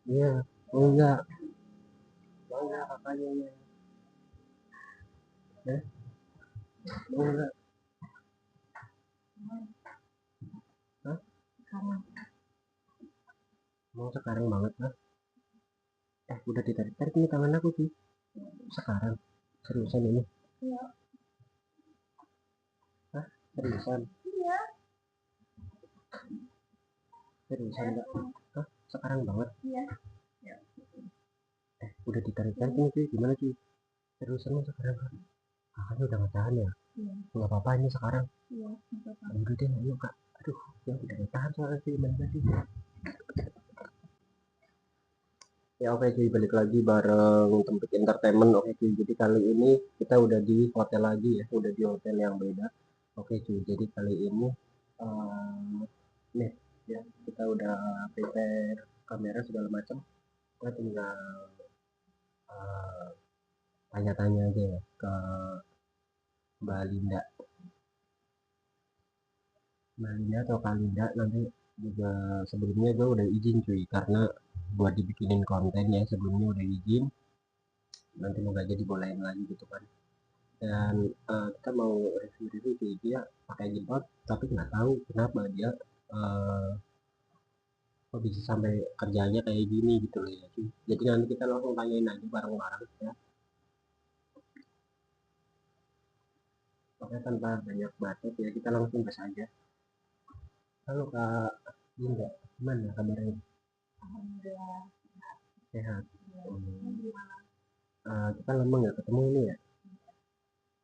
Iya, oh enggak, mau enggak kakaknya ya? Ya, mau enggak? Hah? Sekarang. Mau sekarang banget lah. Udah ditarik-tarik nih tangan aku sih. Sekarang, seriusan ini? Iya. Hah? Seriusan? Iya. Seriusan enggak? Hah? Sekarang banget? Iya. Udah ditarik-tarik nih cuy, gimana cuy? Seriusan mau sekarang kan? Kakaknya udah nggak tahan ya? Iya. Nggak apa-apa ini sekarang. Iya. Nggak apa-apa. Udah deh, ayo kak. Aduh, ya udah nggak tahan soalnya sih, gimana sih? Ya oke cuy, balik lagi bareng Tempat Entertainment. Oke cuy, jadi kali ini kita udah di hotel lagi ya, udah di hotel yang beda. Oke cuy, jadi kali ini nih ya, kita udah prepare kamera segala macam. Kita tinggal eh, tanya-tanya aja ya ke Mbak Linda. Mbak Linda atau Kak Linda nanti juga, sebelumnya gue udah izin cuy, karena buat dibikinin konten ya, sebelumnya udah izin. Nanti mau gak jadi bolehin lagi gitu kan. Dan kita mau review sih, dia pakai jilbab tapi nggak tahu kenapa dia uh, kok bisa sampai kerjanya kayak gini gitu loh ya. Jadi nanti kita langsung tanyain aja bareng-bareng ya, pokoknya tanpa banyak bacot ya, kita langsung gas aja. Halo kak Linda, gimana kabarnya? Alhamdulillah. Sehat. Ini gimana? Kita lama nggak ketemu ini ya,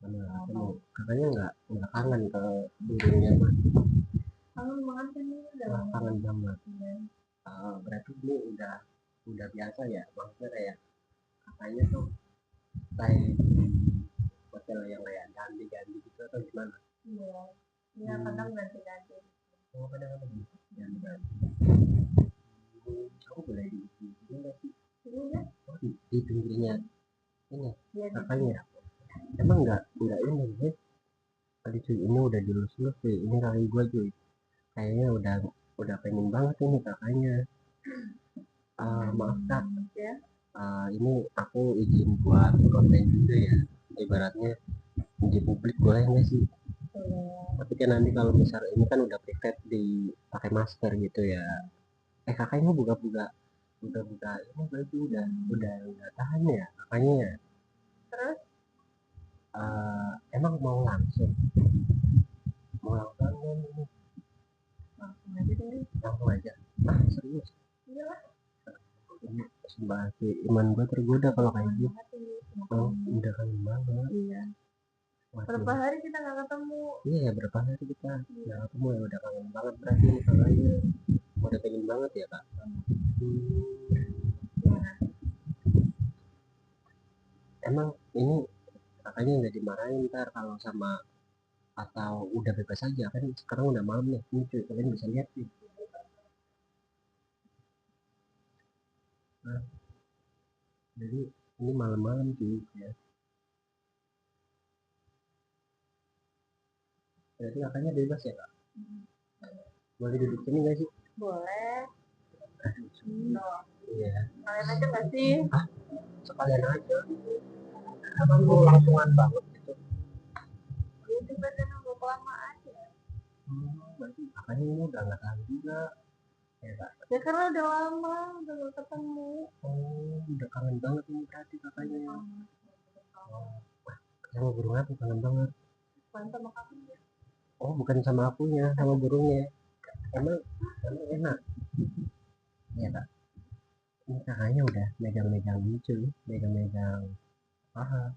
lama nggak ketemu. Katanya nggak kangen ke dirinya mas? Kangen banget kan ini udah Wah, lama. kangen banget. Iya. Berarti ini udah biasa ya, maksudnya kayak katanya tuh kayak di hotel yang kayak ganti-ganti gitu atau gimana? Iya. Iya, kadang ganti-ganti. Oh, kadang-kadang gitu ganti-ganti. Aku boleh di nggak sih? Iya. Oh, di pinggirnya ini Iya, kakaknya. Emang nggak ini ya? Tadi cuy, ini udah dilus-lus sih. Ini kali gua cuy. Kayaknya udah pengen banget ini kakaknya. Maaf kak, ini aku izin buat konten juga ya, ibaratnya uji publik boleh nggak sih? Tapi kan nanti kalau misalnya ini kan udah private di pakai masker gitu ya. Kakaknya buka-buka buka-buka ini berarti udah nggak tahan ya kakaknya ya. Terus Emang mau langsung ini langsung aja deh. langsung aja. Serius? Iyalah. Ini sumpah sih, iman gue tergoda kalau kayak gitu. Oh, Udah kangen banget. iya. Berapa hari kita nggak ketemu? Iya ya, berapa hari kita nggak ketemu ya, udah kangen banget berarti kakaknya. Udah pengen banget ya kak. Emang ini kakaknya nggak dimarahin ntar kalau sama, atau udah bebas aja kan sekarang udah malam nih, ini cuy kalian bisa lihat nih. Nah, jadi ini malam-malam cuy ya. Berarti kakaknya bebas ya kak? Boleh duduk sini nggak sih? Boleh. Iya. Kalian aja nggak sih? Sekalian aja. Emang gue langsungan banget gitu. Dia juga udah nunggu kelamaan ya. Berarti kakaknya ini udah nggak tahan juga ya kak? Ya karena udah lama udah gak ketemu. Udah kangen banget ini berarti kakaknya. Sama burung aku kangen banget. Bukan sama kamu ya. Bukan sama akunya, sama burungnya. Emang enak ya kak? Ini kakaknya udah megang-megang lucu, megang-megang paha.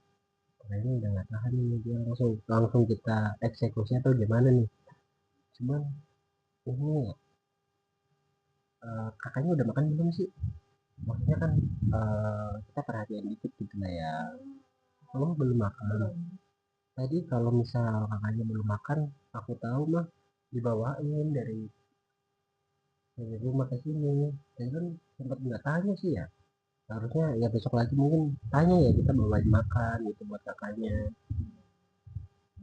Kayaknya udah nggak tahan nih, dia langsung langsung kita eksekusi atau gimana nih? Cuman ini kakaknya udah makan belum sih? Maksudnya kan kita perhatian dikit gitu lah ya. Belum makan. Tadi kalau misal kakaknya belum makan, aku tahu mah dibawain dari rumah ke sini. Dan kan sempat nggak tanya sih ya. Harusnya ya besok lagi mungkin tanya ya, kita bawain makan gitu buat kakaknya.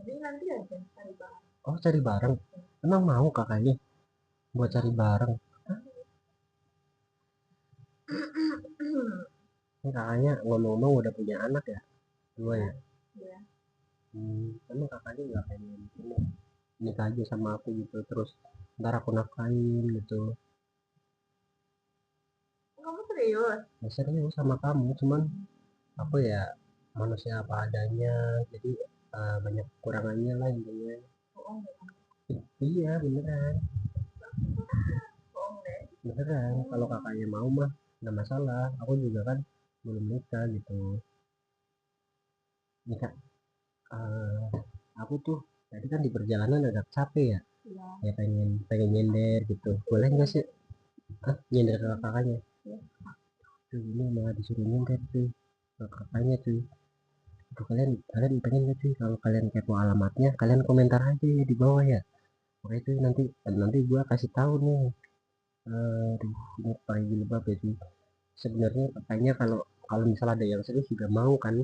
Jadi nanti aja cari bareng. Cari bareng. Emang mau kakaknya buat cari bareng? Ini kakaknya ngomong-ngomong udah punya anak ya? Dua ya? Iya. Emang kakaknya nggak pengen ini nikah aja sama aku gitu, terus ntar aku nafkahin gitu? Kamu serius? Ya serius sama kamu, cuman aku ya manusia apa adanya, jadi banyak kekurangannya lah intinya. Iya beneran, beneran. Kalau kakaknya mau mah nggak masalah, aku juga kan belum nikah gitu. Nikah, aku tuh tadi kan di perjalanan agak capek ya, ya pengen pengen nyender gitu, boleh nggak sih? Nyender ke kakaknya? Tuh ini malah disuruh nyender tuh ke kakaknya tuh. Tuh, kalian kalian pengen nggak sih, kalau kalian kepo alamatnya kalian komentar aja ya di bawah ya. Oke itu nanti nanti gua kasih tahu nih. Di sini pakai jilbab ya sih. Sebenarnya kakaknya kalau kalau misal ada yang serius juga mau kan.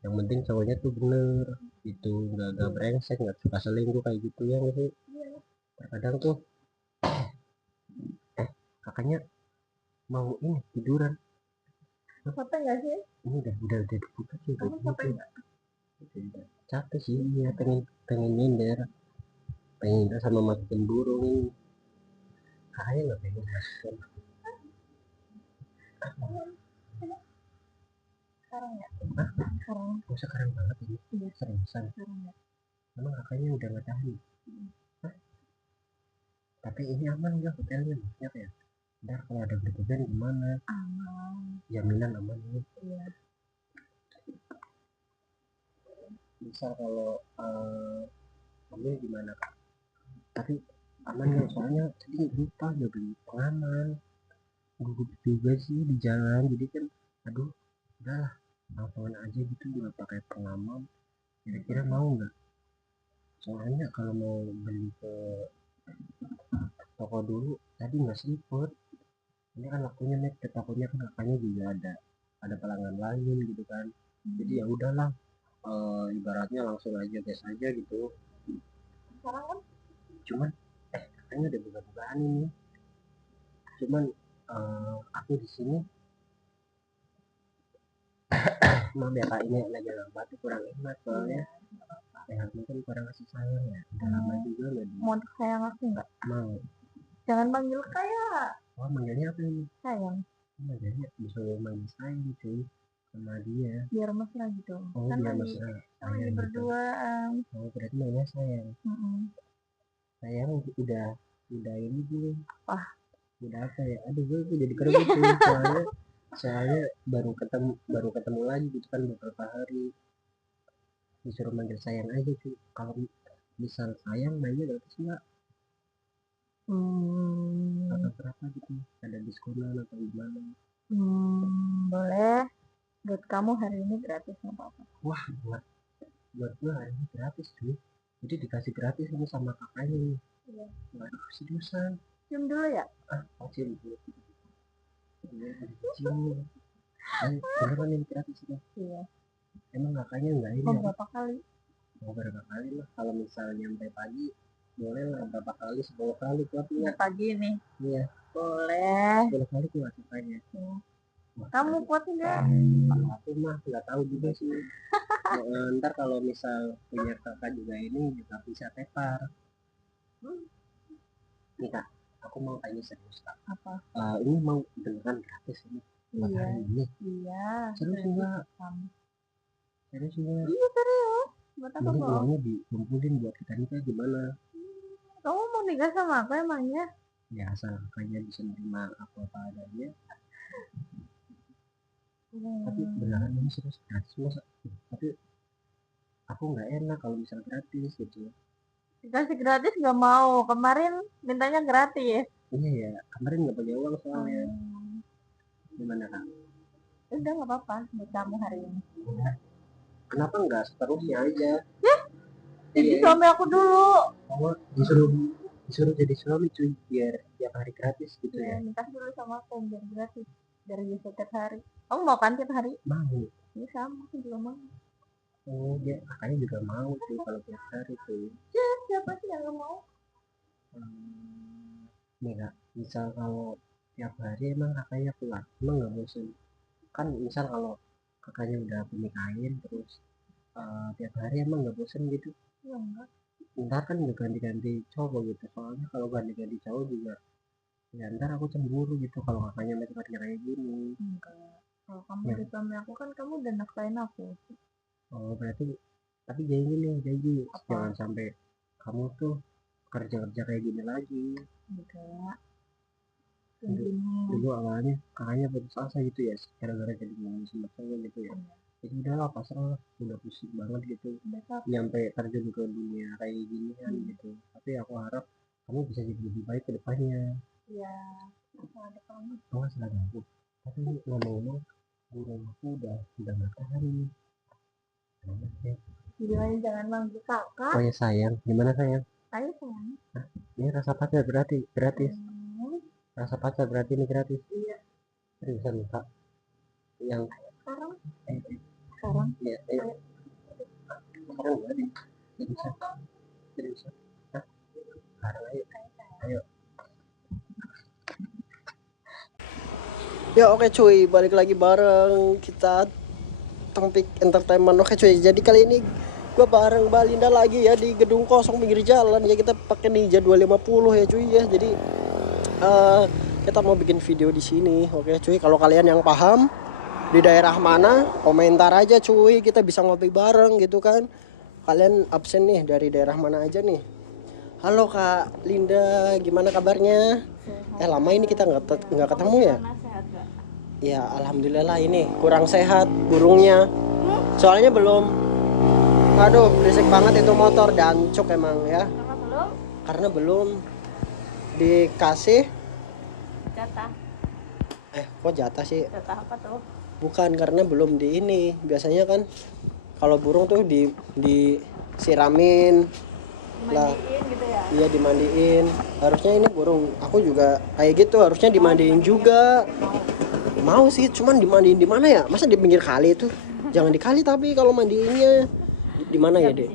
Yang penting cowoknya tuh bener itu, nggak brengsek, nggak suka selingkuh kayak gitu ya nggak sih? Terkadang tuh kakaknya mau ini tiduran. Capek nggak sih? Ini udah dibuka sih. Kamu capek nggak? Capek sih, iya pengen pengen nyender, pengen nyender sama masukin burung. Kakaknya nggak pengen masukin. Sekarang ya? Hah? Sekarang. Sekarang banget ini. Iya. Seriusan. Sekarang ya. Emang kakaknya udah nggak tahan? Hah? Tapi ini aman nggak hotelnya, maksudnya kayak ntar kalau ada berkesan gimana? Aman. Jaminan aman nih. Iya. Misal kalau ambil gimana kak? Tapi aman nggak, soalnya tadi lupa udah beli pengaman, gugup juga sih di jalan, jadi kan aduh udahlah langsungan aja gitu nggak pakai pengaman. Kira-kira mau nggak? Soalnya kalau mau beli ke toko dulu tadi nggak sempet. Ini kan waktunya nih ke tokonya, kan kakaknya juga ada pelanggan lain gitu kan. Jadi ya udahlah, ibaratnya langsung aja gas aja gitu. Sekarang kan? Cuman kakaknya udah buka-bukaan ini, cuman Aku di sini mau ya kak, ini lagi lama tuh kurang enak soalnya ya mungkin kurang kasih sayang ya, udah lama juga nggak di Mau sayang aku nggak? mau. Jangan panggil kayak Manggilnya apa ini? sayang. Manggilnya disuruh manggil sayang cuy sama dia. Biar mesra gitu. Kan biar lagi mesra lagi sayang gitu. berduaan. Berarti mainnya sayang. Sayang udah ini belum? Udah apa ya? Aduh gue jadi kerebut tuh soalnya baru ketemu lagi gitu kan beberapa hari, disuruh manggil sayang aja tuh. Kalau misal sayang mainnya gratis nggak? Atau berapa gitu? Ada diskonan atau gimana? Boleh. Buat kamu hari ini gratis nggak apa-apa. Wah, buat gue hari ini gratis cuy. Jadi dikasih gratis ini sama kakaknya nih. Iya. Waduh, seriusan. Cium dulu ya? Cium dulu. Cium. Beneran ini gratis ini? Iya. Emang kakaknya enggak ini? Berapa kali? Mau berapa kali lah. Kalau misalnya sampai pagi, boleh lah berapa kali, 10 kali kuatnya. Pagi nih? Iya. Boleh. 10 kali kuat kakaknya. Kamu kuat nggak? Aku mah nggak tahu juga sih. Ntar kalau misal punya kakak juga ini juga bisa tepar. Nih kak, aku mau tanya serius kak. Apa? Ini mau beneran gratis ini? Buat hari ini? Iya. Serius enggak? Serius enggak? Iya serius. Buat apa kok? Uangnya dikumpulin buat kita nikah gimana? Kamu mau nikah sama aku emangnya? Ya asal kakaknya bisa menerima aku apa adanya. Tapi beneran ini serius gratis masa? Tapi aku nggak enak kalau misal gratis gitu. Dikasih gratis nggak mau, kemarin mintanya gratis. Iya ya, kemarin nggak punya uang soalnya. Gimana kak? Udah nggak apa-apa buat kamu hari ini. Kenapa nggak seterusnya aja? Jadi suami aku dulu. Oh, disuruh jadi suami cuy, biar tiap hari gratis gitu ya. Nikah dulu sama aku biar gratis, biar bisa tiap hari. Kamu mau kan tiap hari? Mau. Ini sama, aku juga mau. Oh dia kakaknya juga mau tuh kalau tiap hari tuh. Siapa sih yang mau? Nih kak, misal kalau tiap hari emang kakaknya kuat, emang nggak bosan? Kan misal kalau kakaknya udah aku nikahin terus tiap hari emang nggak bosan gitu? Ya enggak. Ntar kan udah ganti-ganti cowok gitu, soalnya kalau ganti-ganti cowok juga ya ntar aku cemburu gitu kalau kakaknya masih kerja kayak gini. Enggak, kalau kamu jadi suami aku kan kamu udah nafkahin aku. Oh berarti, tapi janji nih, janji jangan sampai kamu tuh kerja kayak gini lagi. Enggak. Dulu awalnya kakaknya putus asa gitu ya, gara-gara jadi ngomong sama cowok gitu ya. Jadi udahlah pasrah, udah pusing banget gitu nyampe terjun ke dunia kayak gini kan gitu. Tapi aku harap kamu bisa jadi lebih baik ke depannya. Iya, asal ada kamu. Oh asal ada aku. Tapi ngomong-ngomong, burung aku udah makan. Gimana jangan manggil kakak. Oh ya sayang, gimana sayang? Ayo sayang. Ini rasa pacar berarti gratis. Rasa pacar berarti ini gratis. Iya. Seriusan kak? Yang sekarang? Sekarang? Iya, ayo. Sekarang enggak nih. Seriusan. Seriusan. Hah? Sekarang ayo. Ayo. Ya oke cuy, balik lagi bareng kita Topik Entertainment. Oke cuy, jadi kali ini gue bareng Mbak Linda lagi ya di gedung kosong pinggir jalan ya. Kita pakai Ninja 250 ya cuy ya. Jadi kita mau bikin video di sini. Oke cuy, kalau kalian yang paham di daerah mana, komentar aja cuy, kita bisa ngopi bareng gitu kan. Kalian absen nih dari daerah mana aja nih? Halo Kak Linda, gimana kabarnya? Lama ini kita nggak ketemu ya? Ya alhamdulillah ini kurang sehat burungnya. Soalnya belum. Aduh berisik banget itu motor dan cuk emang ya. Karena belum dikasih jatah. Kok jatah sih? Jatah apa tuh? Bukan, karena belum di ini. Biasanya kan kalau burung tuh disiramin lah. Gitu ya? Iya dimandiin. Harusnya ini burung aku juga kayak gitu, harusnya dimandiin juga. Mau sih, cuman dimandiin di mana ya? Masa di pinggir kali itu? Jangan di kali, tapi kalau mandiinnya di mana ya, Dek?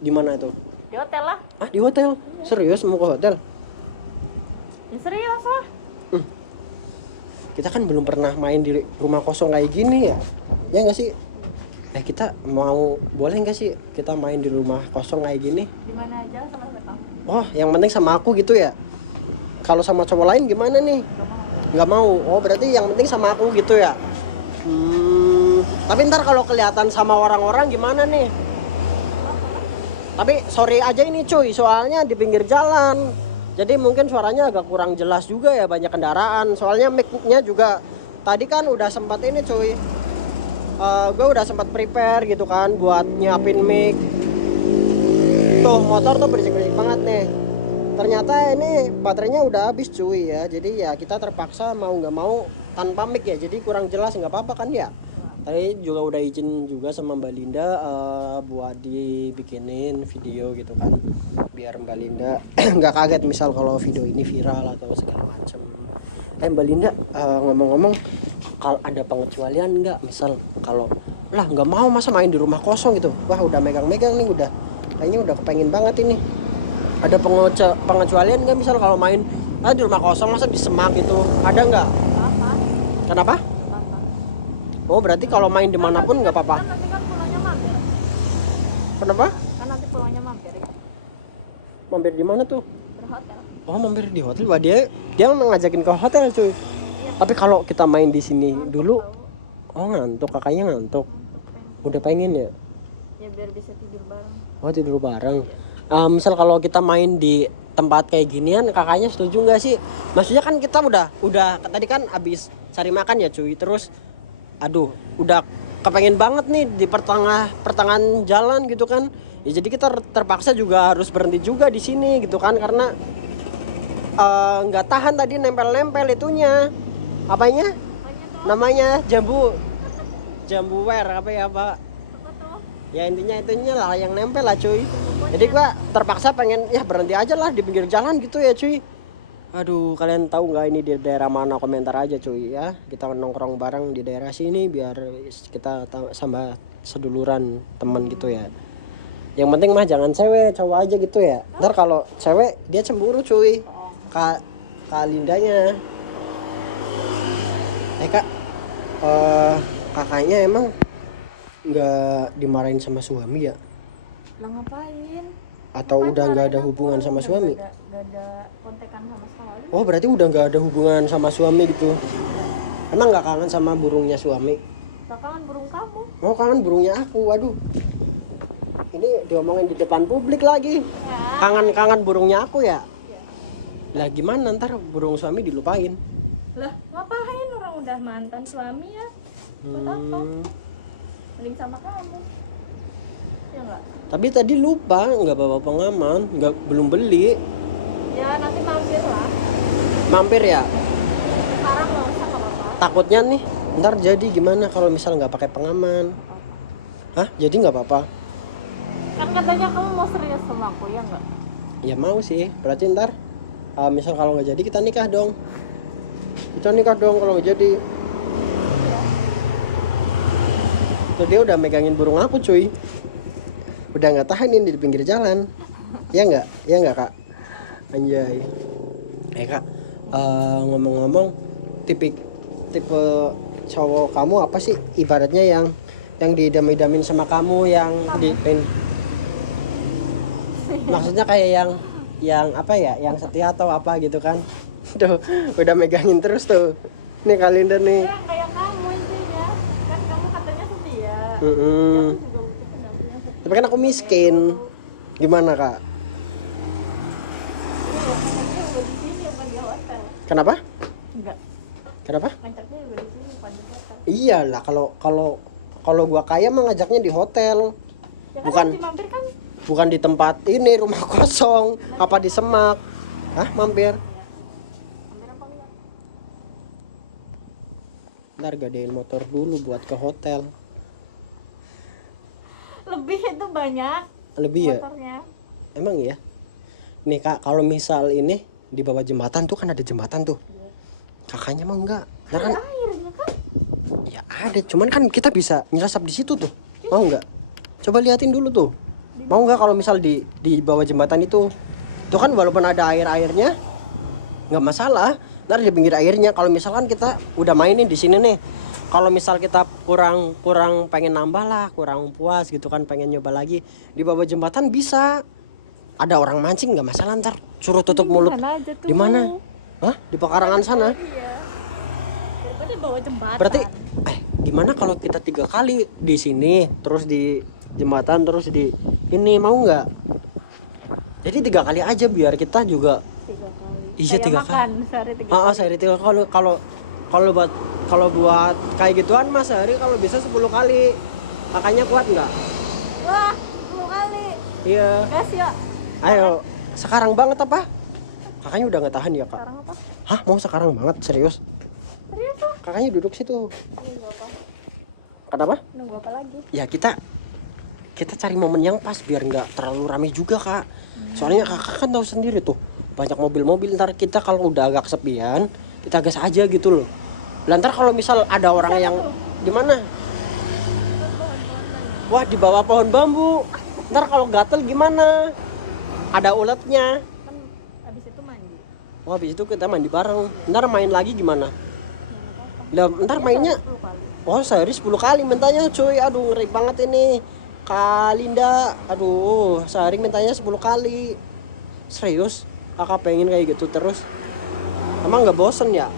Di mana itu? Di hotel lah. Di hotel? Serius mau ke hotel? Ya serius lah. kita kan belum pernah main di rumah kosong kayak gini ya. Ya nggak sih? Kita boleh nggak sih kita main di rumah kosong kayak gini? Di mana aja sama siapa? Oh, yang penting sama aku gitu ya. Kalau sama cowok lain gimana nih? Nggak mau. Oh, berarti yang penting sama aku gitu ya. Tapi ntar kalau kelihatan sama orang-orang gimana nih? Tapi sorry aja ini cuy, soalnya di pinggir jalan. Jadi mungkin suaranya agak kurang jelas juga ya, banyak kendaraan. Soalnya mic-nya juga tadi kan udah sempat ini cuy. Gue udah sempat prepare gitu kan buat nyiapin mic. Tuh motor tuh berisik-berisik banget nih. Ternyata ini baterainya udah habis cuy ya. Jadi ya kita terpaksa mau nggak mau tanpa mic ya. Jadi kurang jelas nggak apa-apa kan ya. Tadi juga udah izin juga sama Mbak Linda buat dibikinin video gitu kan, biar Mbak Linda nggak kaget misal kalau video ini viral atau segala macem. Mbak Linda, ngomong-ngomong, kalau ada pengecualian nggak, misal kalau lah nggak mau masa main di rumah kosong gitu, wah udah megang-megang nih, udah kayaknya udah kepengen banget ini. Ada pengecualian nggak, misal kalau main di rumah kosong masa di semak gitu, ada nggak? Kenapa? Oh berarti kalau main dimanapun nggak apa-apa? Kan nanti kan pulangnya mampir. Kenapa? Kan nanti pulangnya mampir ya. Mampir di mana tuh? Berhotel. Oh mampir di hotel. Wah dia ngajakin ke hotel cuy. Tapi kalau kita main di sini dulu, ngantuk, kakaknya ngantuk. Udah pengen ya? Ya biar bisa tidur bareng. Oh tidur bareng. Misal kalau kita main di tempat kayak ginian, kakaknya setuju nggak sih? Maksudnya kan kita udah tadi kan abis cari makan ya cuy. Terus udah kepengen banget nih di pertengahan jalan gitu kan. Ya jadi kita terpaksa juga harus berhenti juga di sini gitu kan, karena nggak tahan tadi nempel itunya. Apanya? Namanya jambu wear apa ya, Pak? Ya intinya lah yang nempel lah cuy. Jadi gua terpaksa pengen ya berhenti aja lah di pinggir jalan gitu ya cuy. Aduh, kalian tahu nggak ini di daerah mana? Komentar aja cuy ya. Kita nongkrong bareng di daerah sini biar kita sama seduluran teman gitu ya. Yang penting mah jangan cewek, cowok aja gitu ya. Ntar kalau cewek dia cemburu cuy. Kak Lindanya. Kak, kakaknya emang nggak dimarahin sama suami ya? Lah ngapain? Atau udah nggak ada hubungan sama suami? Gak ada kontekan sama sekali. Oh berarti udah nggak ada hubungan sama suami gitu? Emang nggak kangen sama burungnya suami? Gak kangen burung kamu? Oh kangen burungnya aku, waduh. Ini diomongin di depan publik lagi. Ya. Kangen burungnya aku ya? Ya. Lah gimana ntar burung suami dilupain? Lah ngapain, orang udah mantan suami ya? Buat apa? Mending sama kamu. Ya enggak? Tapi tadi lupa nggak bawa pengaman, belum beli. Ya nanti mampir lah. Mampir ya? Sekarang nggak usah, nggak apa-apa. Takutnya nih, ntar jadi gimana kalau misal nggak pakai pengaman? Hah? Jadi nggak apa-apa? Kan katanya kamu mau serius sama aku ya nggak? Ya mau sih. Berarti ntar misal kalau nggak jadi kita nikah dong. Kita nikah dong kalau nggak jadi. Tuh dia udah megangin burung aku cuy. Udah nggak tahan ini di pinggir jalan. Ya nggak kak? Anjay. Kak, ngomong-ngomong, tipe cowok kamu apa sih ibaratnya yang didam-damin sama kamu, yang maksudnya kayak yang apa ya, yang setia atau apa gitu kan? Tuh udah megangin terus tuh. Nih Kak Linda nih. Ya kayak kamu intinya. Kan kamu katanya setia. Tapi kan aku miskin. Gimana kak? Kenapa? Enggak. Kenapa? Ngajaknya juga di sini, bukan di hotel. Iyalah, kalau gua kaya mah ngajaknya di hotel. Ya bukan mampir kan? Bukan di tempat ini rumah kosong, apa di semak. Hah, mampir? Mampir apa enggak? Ntar gadein motor dulu buat ke hotel. Lebih itu banyak. Lebih ya? Motornya. Emang ya? Nih kak, kalau misal ini di bawah jembatan tuh kan ada jembatan tuh. Kakaknya mah enggak. Nah, kan ada airnya kan? Ya ada, cuman kan kita bisa nyelesap di situ tuh. Mau enggak? Coba liatin dulu tuh. Mau enggak kalau misal di bawah jembatan itu? Tuh kan walaupun ada airnya enggak masalah. ntar di pinggir airnya. Kalau misalkan kita udah mainin di sini nih, kalau misal kita kurang pengen nambah lah, kurang puas gitu kan, pengen nyoba lagi di bawah jembatan bisa. Ada orang mancing nggak masalah, ntar suruh tutup mulut. Di mana? Hah? Di pekarangan sana? Iya. Daripada bawa jembatan. Berarti gimana kalau kita 3 kali di sini, terus di jembatan, terus di ini, mau nggak? Jadi 3 kali aja biar kita juga. 3 kali. Iya, 3 kali. Sehari 3 kali. Sehari 3 kali. Kalau buat kayak gituan mas sehari kalau bisa 10 kali. Kakaknya kuat nggak? Wah, 10 kali. Iya. Gas ya. Ayo, sekarang banget apa? Kakaknya udah nggak tahan ya kak? Sekarang apa? Hah, mau sekarang banget? Serius? Serius tuh? Kakaknya duduk situ. Nunggu apa? Kenapa? Nunggu apa lagi? Ya kita cari momen yang pas biar nggak terlalu rame juga kak. Soalnya kakak kan tahu sendiri tuh, banyak mobil-mobil. Ntar kita kalau udah agak kesepian, kita gas aja gitu loh. Lantar kalau misal ada orang yang di mana? Wah, di bawah pohon bambu. Ntar kalau gatel gimana? Ada uletnya. Kan abis itu mandi. Wah, habis itu kita mandi bareng. Ntar main lagi gimana? Lah, ntar mainnya 10 kali. oh sehari 10 kali mintanya cuy. Aduh, ngeri banget ini Kak Linda. Aduh, sehari mintanya 10 kali. Serius? Kakak pengen kayak gitu terus? Emang gak bosen ya?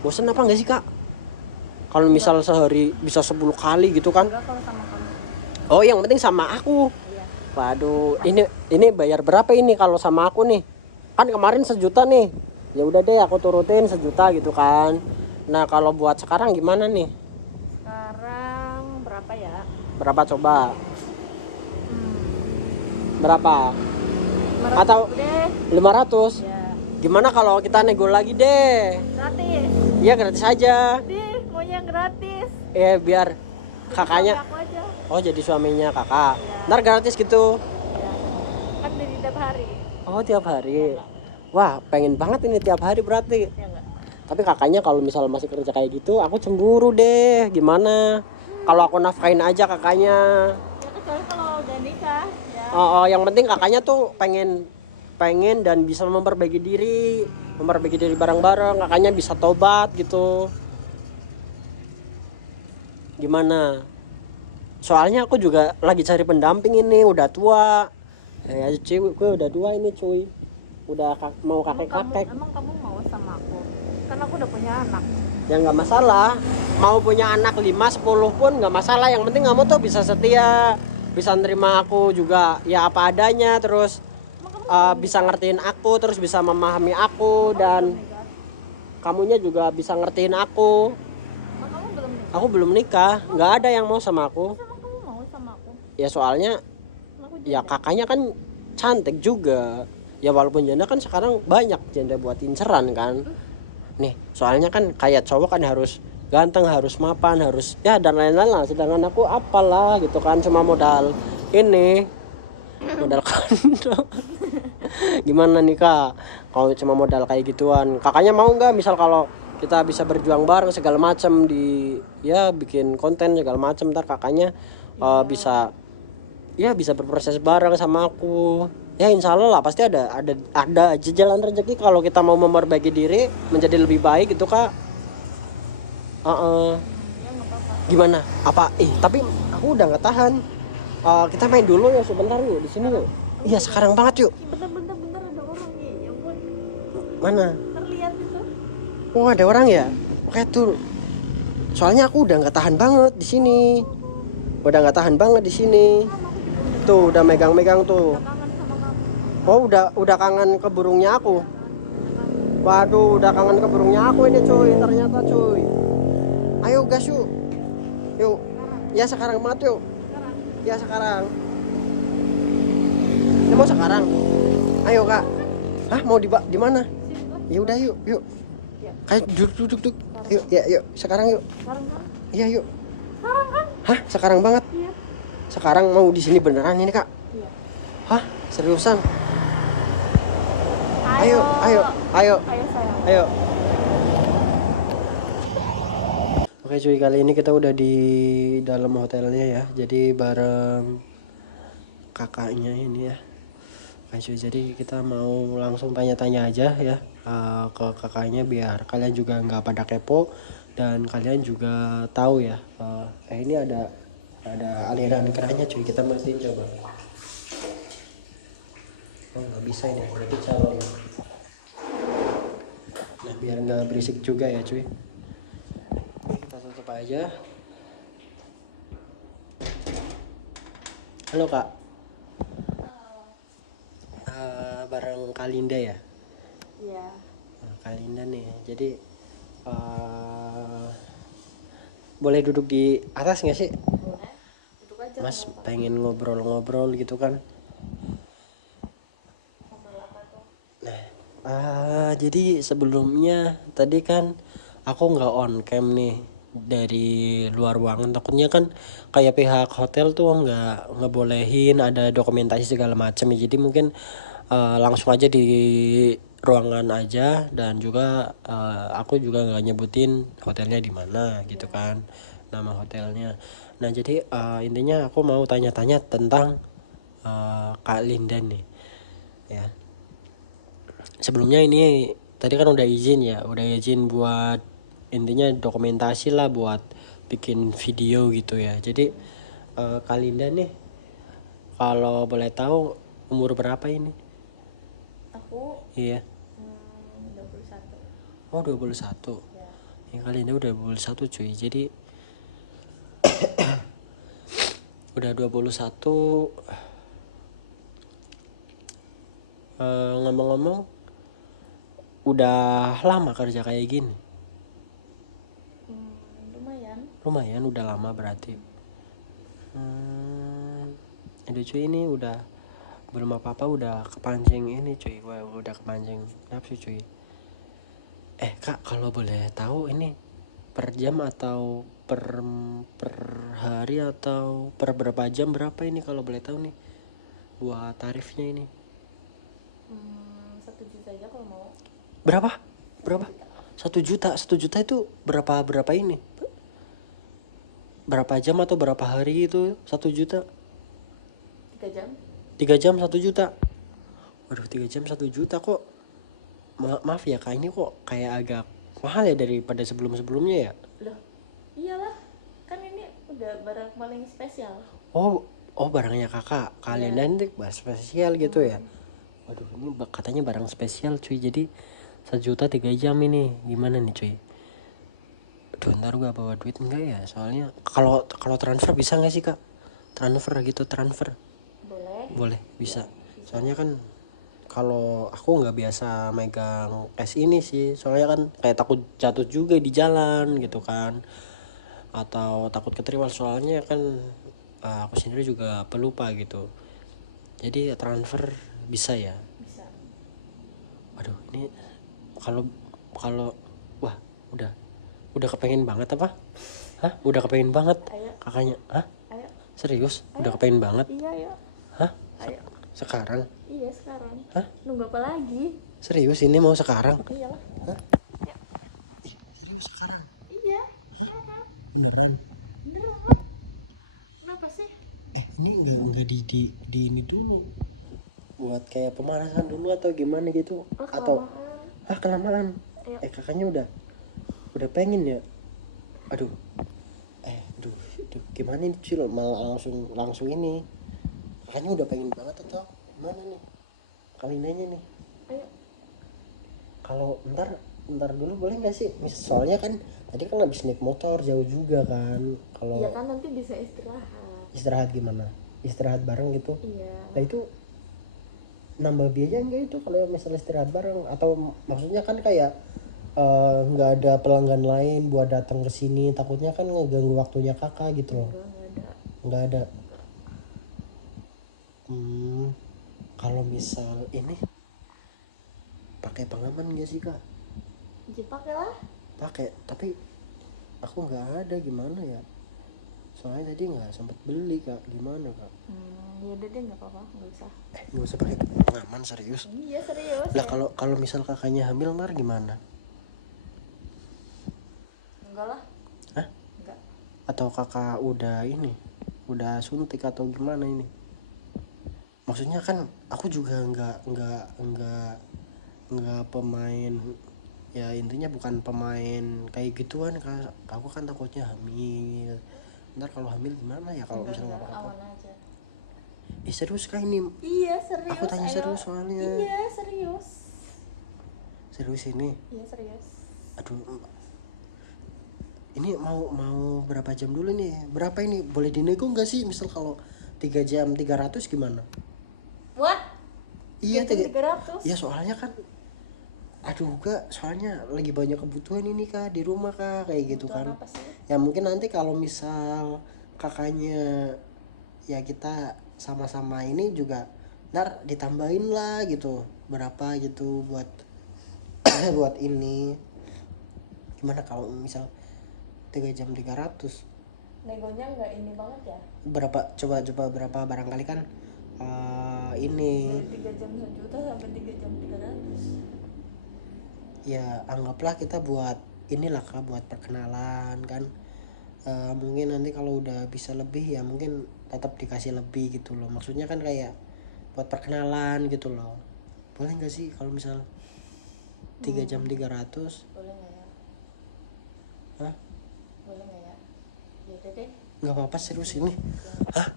Bosen apa gak sih kak? Kalau misal sehari bisa 10 kali gitu kan? Enggak kalau sama kamu. Oh, yang penting sama aku. Iya. Waduh, ini bayar berapa ini kalau sama aku nih? Kan kemarin 1 juta nih. Ya udah deh, aku turutin 1 juta gitu kan. Nah, kalau buat sekarang gimana nih? Sekarang berapa ya? Berapa coba? Berapa? 500 Atau deh. 500? Ya. Gimana kalau kita nego lagi deh? Gratis. Iya, gratis aja. Dih, maunya gratis. Biar kakaknya. Aku aja. Oh, jadi suaminya kakak. Iya. Ntar gratis gitu. Ya. Kan dari tiap hari. Oh, tiap hari. Wah, pengen banget ini tiap hari berarti. Ya enggak? Tapi kakaknya kalau misal masih kerja kayak gitu, aku cemburu deh. Gimana? Kalau aku nafkain aja kakaknya. Ya kecuali kalau udah nikah ya. Oh, yang penting kakaknya tuh pengen dan bisa memperbaiki diri bareng-bareng. Kakaknya bisa tobat gitu. Gimana? Soalnya aku juga lagi cari pendamping ini, udah tua. Ya cuy, gue udah tua ini cuy. Udah mau kakek-kakek. Emang kamu mau sama aku? Kan aku udah punya anak. Ya nggak masalah. Mau punya anak 5, 10 pun nggak masalah. Yang penting kamu tuh bisa setia, bisa nerima aku juga ya apa adanya, terus bisa ngertiin aku, terus bisa memahami aku, dan kamunya juga bisa ngertiin aku. Kamu belum nikah? Aku belum nikah, nggak ada yang mau sama aku. Sama kamu mau sama aku? Ya soalnya Aku ya janda. kakaknya kan cantik juga. Ya walaupun janda kan sekarang banyak janda buat inceran kan. Nih, soalnya kan kayak cowok kan harus ganteng, harus mapan, harus ya dan lain-lain lah. Sedangkan aku apalah gitu kan, cuma modal ini, modal kondo. Gimana nih kak? Kalau cuma modal kayak gituan, kakaknya mau nggak? Misal kalau kita bisa berjuang bareng segala macam di ya bikin konten segala macam, ntar kakaknya bisa berproses bareng sama aku. Ya insya Allah lah pasti ada aja jalan rezeki kalau kita mau memperbaiki diri menjadi lebih baik gitu kak. Ya nggak apa-apa. Gimana? Apa? Tapi aku udah nggak tahan. Kita main dulu ya sebentar yuk di sini yuk. Iya sekarang banget yuk. Bentar ada orang nih. Ya ampun. Mana? Terlihat itu. Oh ada orang ya? Oke tuh. Soalnya aku udah nggak tahan banget di sini. Udah nggak tahan banget di sini. Tuh udah megang-megang tuh. Kangen sama kamu. Oh udah kangen ke burungnya aku. Waduh udah kangen ke burungnya aku ini cuy. Ternyata cuy. Ayo gas yuk. Yuk. Ya sekarang banget yuk. Ya sekarang. Ini mau sekarang. Ayo kak. Hah mau di mana? Ya udah yuk. Ya. Kayak duduk. Yuk yuk. Sekarang yuk. Sekarang kan? Iya yuk. Sekarang kan? Hah sekarang banget. Iya. Sekarang mau di sini beneran ini kak? Iya. Hah seriusan? Ayo. Ayo Ayo sayang. ayo. Oke cuy, kali ini kita udah di dalam hotelnya ya. Jadi bareng kakaknya ini ya. Oke cuy, jadi kita mau langsung tanya-tanya aja ya ke kakaknya biar kalian juga nggak pada kepo dan kalian juga tahu ya. Ini ada aliran kerannya cuy, kita matiin coba. Oh nggak bisa ini, berarti calon. Nah biar nggak berisik juga ya cuy. Oke, kita tutup aja. Halo kak. Bareng Kalinda ya? Iya. Nah, Kalinda nih, jadi boleh duduk di atas nggak sih? Boleh. Duduk aja. Mas pengen ngobrol-ngobrol gitu kan? Ngobrol apa tuh? Nah, jadi sebelumnya tadi kan aku nggak on cam nih dari luar ruangan, takutnya kan kayak pihak hotel tuh nggak bolehin ada dokumentasi segala macam ya. Jadi mungkin langsung aja di ruangan aja dan juga aku juga nggak nyebutin hotelnya di mana gitu kan, nama hotelnya. Nah jadi intinya aku mau tanya-tanya tentang Kak Linda nih ya. Sebelumnya ini tadi kan udah izin buat intinya dokumentasi lah buat bikin video gitu ya. Jadi Kak Linda nih kalau boleh tahu umur berapa ini? Aku Iya. 21. Oh 21. Ya. Ya Kak Linda udah 21 cuy. Jadi udah 21. Ngomong-ngomong udah lama kerja kayak gini? Lumayan udah lama berarti. Aduh cuy, ini udah belum apa-apa udah kepancing ini cuy. Wah, udah kepancing nafsu cuy. Kak, kalau boleh tahu ini per jam atau per hari atau per berapa jam berapa ini kalau boleh tahu nih buat tarifnya ini? 1 juta aja kalau mau. Berapa? 1 juta. 1 juta itu berapa ini? Berapa jam atau berapa hari itu 1 juta? 3 jam. 3 jam 1 juta. Waduh, 3 jam 1 juta kok. Maaf ya kak, ini kok kayak agak mahal ya daripada sebelum-sebelumnya ya. Loh, iyalah, kan ini udah barang paling spesial. Oh barangnya kakak, kalian nanti barang spesial gitu ya. Waduh, ini katanya barang spesial cuy. Jadi 1 juta 3 jam ini gimana nih cuy? Aduh, ntar gue bawa duit enggak ya? Soalnya kalau transfer bisa nggak sih kak? Transfer. Boleh bisa. Soalnya kan kalau aku nggak biasa megang cash ini sih, soalnya kan kayak takut jatuh juga di jalan gitu kan, atau takut keterima, soalnya kan aku sendiri juga pelupa gitu. Jadi transfer bisa ya? Bisa. Waduh, ini kalau wah udah kepengen banget apa? Hah? Udah kepengen banget? Ayo. Kakaknya? Hah? Ayo. Serius? Ayo. Udah kepengen banget? Iya, ayo. Hah? Ayo. Sekarang? Iya, sekarang. Hah? Nunggu apa lagi? Serius ini mau sekarang? Iyalah. Hah? Ya. Serius sekarang? Iya, sekarang. Beneran? Beneran. Kenapa sih? Ini udah di ini dulu buat kayak pemanasan dulu atau gimana gitu? Atau kelamaan? Ayo. Kakaknya udah pengen ya? Aduh, gimana nih Cil, malah langsung ini kakaknya udah pengen banget atau gimana nih Kalinanya nih? Ayo. Kalau ntar dulu boleh nggak sih? Soalnya kan tadi kan habis naik motor jauh juga kan. Kalau iya kan nanti bisa istirahat gimana? Istirahat bareng gitu? Iya. Nah itu nambah biaya enggak itu kalau misalnya istirahat bareng? Atau maksudnya kan kayak nggak ada pelanggan lain buat datang ke sini, takutnya kan ngeganggu waktunya kakak gitu loh. Nggak ada. Kalau misal ini pakai pengaman nggak sih kak? Ya pakailah. Pakai, tapi aku nggak ada, gimana ya? Soalnya tadi nggak sempet beli kak, gimana kak? Ya udah deh, nggak apa-apa, nggak usah. Nggak usah pakai pengaman, serius? Iya serius. Lah kalau misal kakaknya hamil ntar gimana? Enggak lah. Hah? Enggak. Atau kakak udah suntik atau gimana ini? maksudnya kan aku juga nggak pemain, ya intinya bukan pemain kayak gituan kan. Aku kan takutnya hamil, ntar kalau hamil gimana ya kalau misalnya nggak apa-apa. aman aja. Serius kah ini? Iya serius. Aku tanya ayo. serius soalnya. Iya serius. Serius ini? Iya serius. Aduh, ini mau berapa jam dulu nih? Berapa ini? Boleh dinego nggak sih? Misal kalau 3 jam 300 gimana? What? Iya 300. Ya soalnya kan, aduh Kak, soalnya lagi banyak kebutuhan ini Kak di rumah Kak, kayak gitu kan. Apa sih? Ya mungkin nanti kalau misal kakaknya ya kita sama-sama ini juga, ntar ditambahin lah gitu berapa gitu buat buat ini. Gimana kalau misal 3 jam 300? Negonya nggak ini banget ya? Berapa, coba berapa, barangkali kan ini Dari 3 jam 1 juta sampai 3 jam 300. ya anggaplah kita buat inilah Kak, buat perkenalan kan. Mungkin nanti kalau udah bisa lebih ya mungkin tetap dikasih lebih gitu loh. Maksudnya kan kayak buat perkenalan gitu loh. Boleh nggak sih kalau misal 3 jam 300? Boleh nggak ya? Hah? Boleh nggak ya? Ya udah deh. Nggak apa-apa, serius ini. Hah?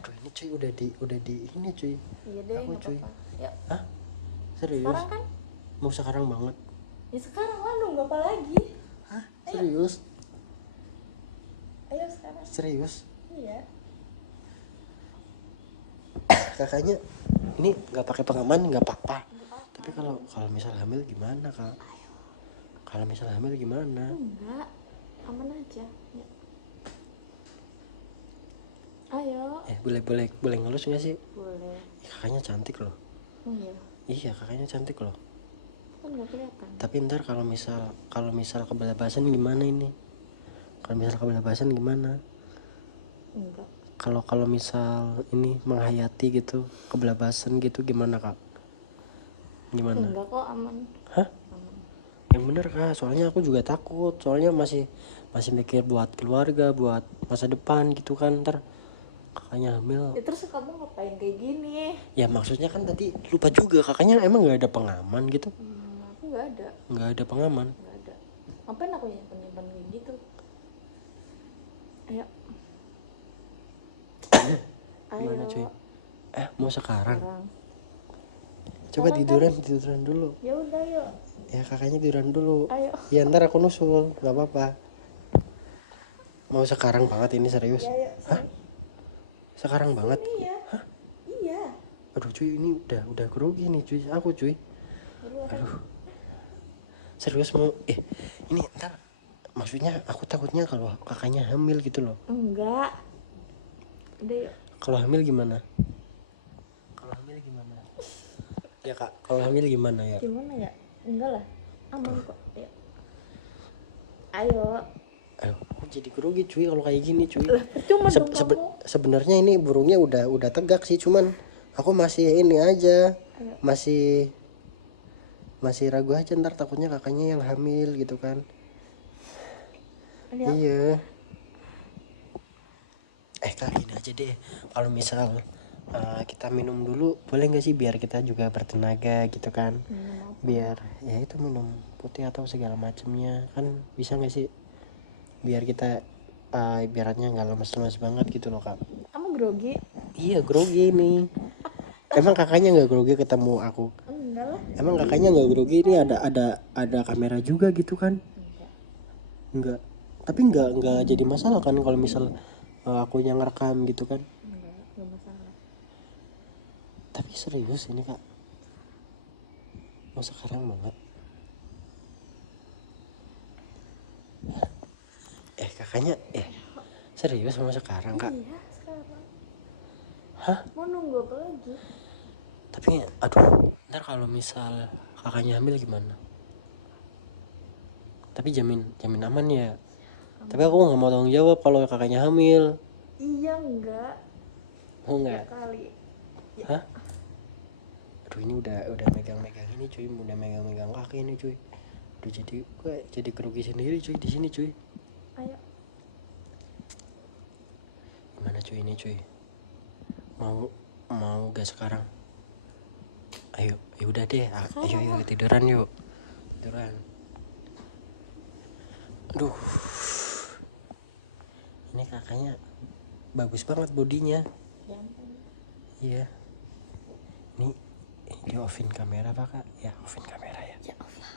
Aduh ini cuy, udah di ini cuy. Iya deh, Aku nggak cuy. apa-apa. Yuk. Hah? Serius? Sekarang kan? Mau sekarang banget? Ya sekarang lah, nunggu apa lagi? Hah? Serius? Ayo sekarang. Serius? Iya. Kakaknya ini nggak pakai pengaman nggak apa-apa. Tapi kalau misal hamil gimana Kak? Kalau misal hamil gimana? Enggak, aman aja. Ya. Ayo. Boleh ngelus nggak sih? Boleh. Kakaknya cantik loh. Oh iya. Iya, kakaknya cantik loh. Kan nggak kelihatan. Tapi ntar kalau misal kebablasan gimana ini? Kalau misal kebablasan gimana? Enggak. Kalau misal ini menghayati gitu, kebablasan gitu gimana Kak? Gimana? Enggak kok, aman. Hah? Aman. Yang bener Kak, soalnya aku juga takut. Soalnya masih mikir buat keluarga, buat masa depan gitu kan. Ntar kakaknya hamil. Ya terus kamu ngapain kayak gini? Ya maksudnya kan tadi lupa juga, kakaknya emang nggak ada pengaman gitu? Aku nggak ada. Nggak ada pengaman. Nggak ada. Ngapain aku nyimpen kayak gitu? Ayo. Gimana cuy? Mau sekarang? Coba Sekarang tiduran dulu. Ya udah yuk. Ya kakaknya tiduran dulu. Ayo. Ya ntar aku nusul, nggak apa-apa. Mau sekarang banget ini, serius? Ya, yuk, hah? Sekarang banget? Iya. Hah? Iya. Aduh cuy, ini udah grogi nih cuy, aku cuy. Aduh. Serius mau? Ini ntar, maksudnya aku takutnya kalau kakaknya hamil gitu loh. Enggak. Udah yuk. Kalau hamil gimana? Kalau hamil gimana? Ya Kak, kalau hamil gimana ya? Gimana ya? Enggak lah. Aman kok. Yuk. Ayo. Aku jadi grogi cuy kalau kayak gini cuy. Cuma Sebenarnya ini burungnya udah tegak sih, cuman aku masih ini aja. Masih ragu aja, ntar takutnya kakaknya yang hamil gitu kan. Iya. Kak, gini aja deh, kalau misal kita minum dulu boleh nggak sih, biar kita juga bertenaga gitu kan. Biar ya itu minum putih atau segala macamnya kan, bisa nggak sih, biar kita ibaratnya nggak lemes-lemes banget gitu loh Kak. Kamu grogi? Iya grogi nih. Emang kakaknya nggak grogi ketemu aku? Enggak lah. Emang kakaknya nggak grogi, ini ada kamera juga gitu kan? Enggak. Tapi nggak jadi masalah kan kalau misal aku yang ngerekam gitu kan? Enggak masalah. Tapi serius ini Kak, mau sekarang banget? Kakaknya serius mau sekarang Kak? Iya sekarang. Hah? Mau nunggu apa lagi? Tapi aduh, ntar kalau misal kakaknya hamil gimana? Tapi jamin aman ya. Tapi aku nggak mau tanggung jawab kalau kakaknya hamil. Iya enggak. Mau nggak? Kali. Ya. Hah? Aduh ini udah megang ini cuy, udah megang kaki ini cuy. Udah jadi kerugi sendiri cuy di sini cuy. Ayo. Gimana cuy ini cuy? Mau mau gak sekarang? Ayo, ya udah deh. Ayo tiduran yuk. Tiduran. Aduh. Ini kakaknya bagus banget bodinya. Iya. Ini di offin kamera apa kak? Ya offin kamera ya. Ya Allah.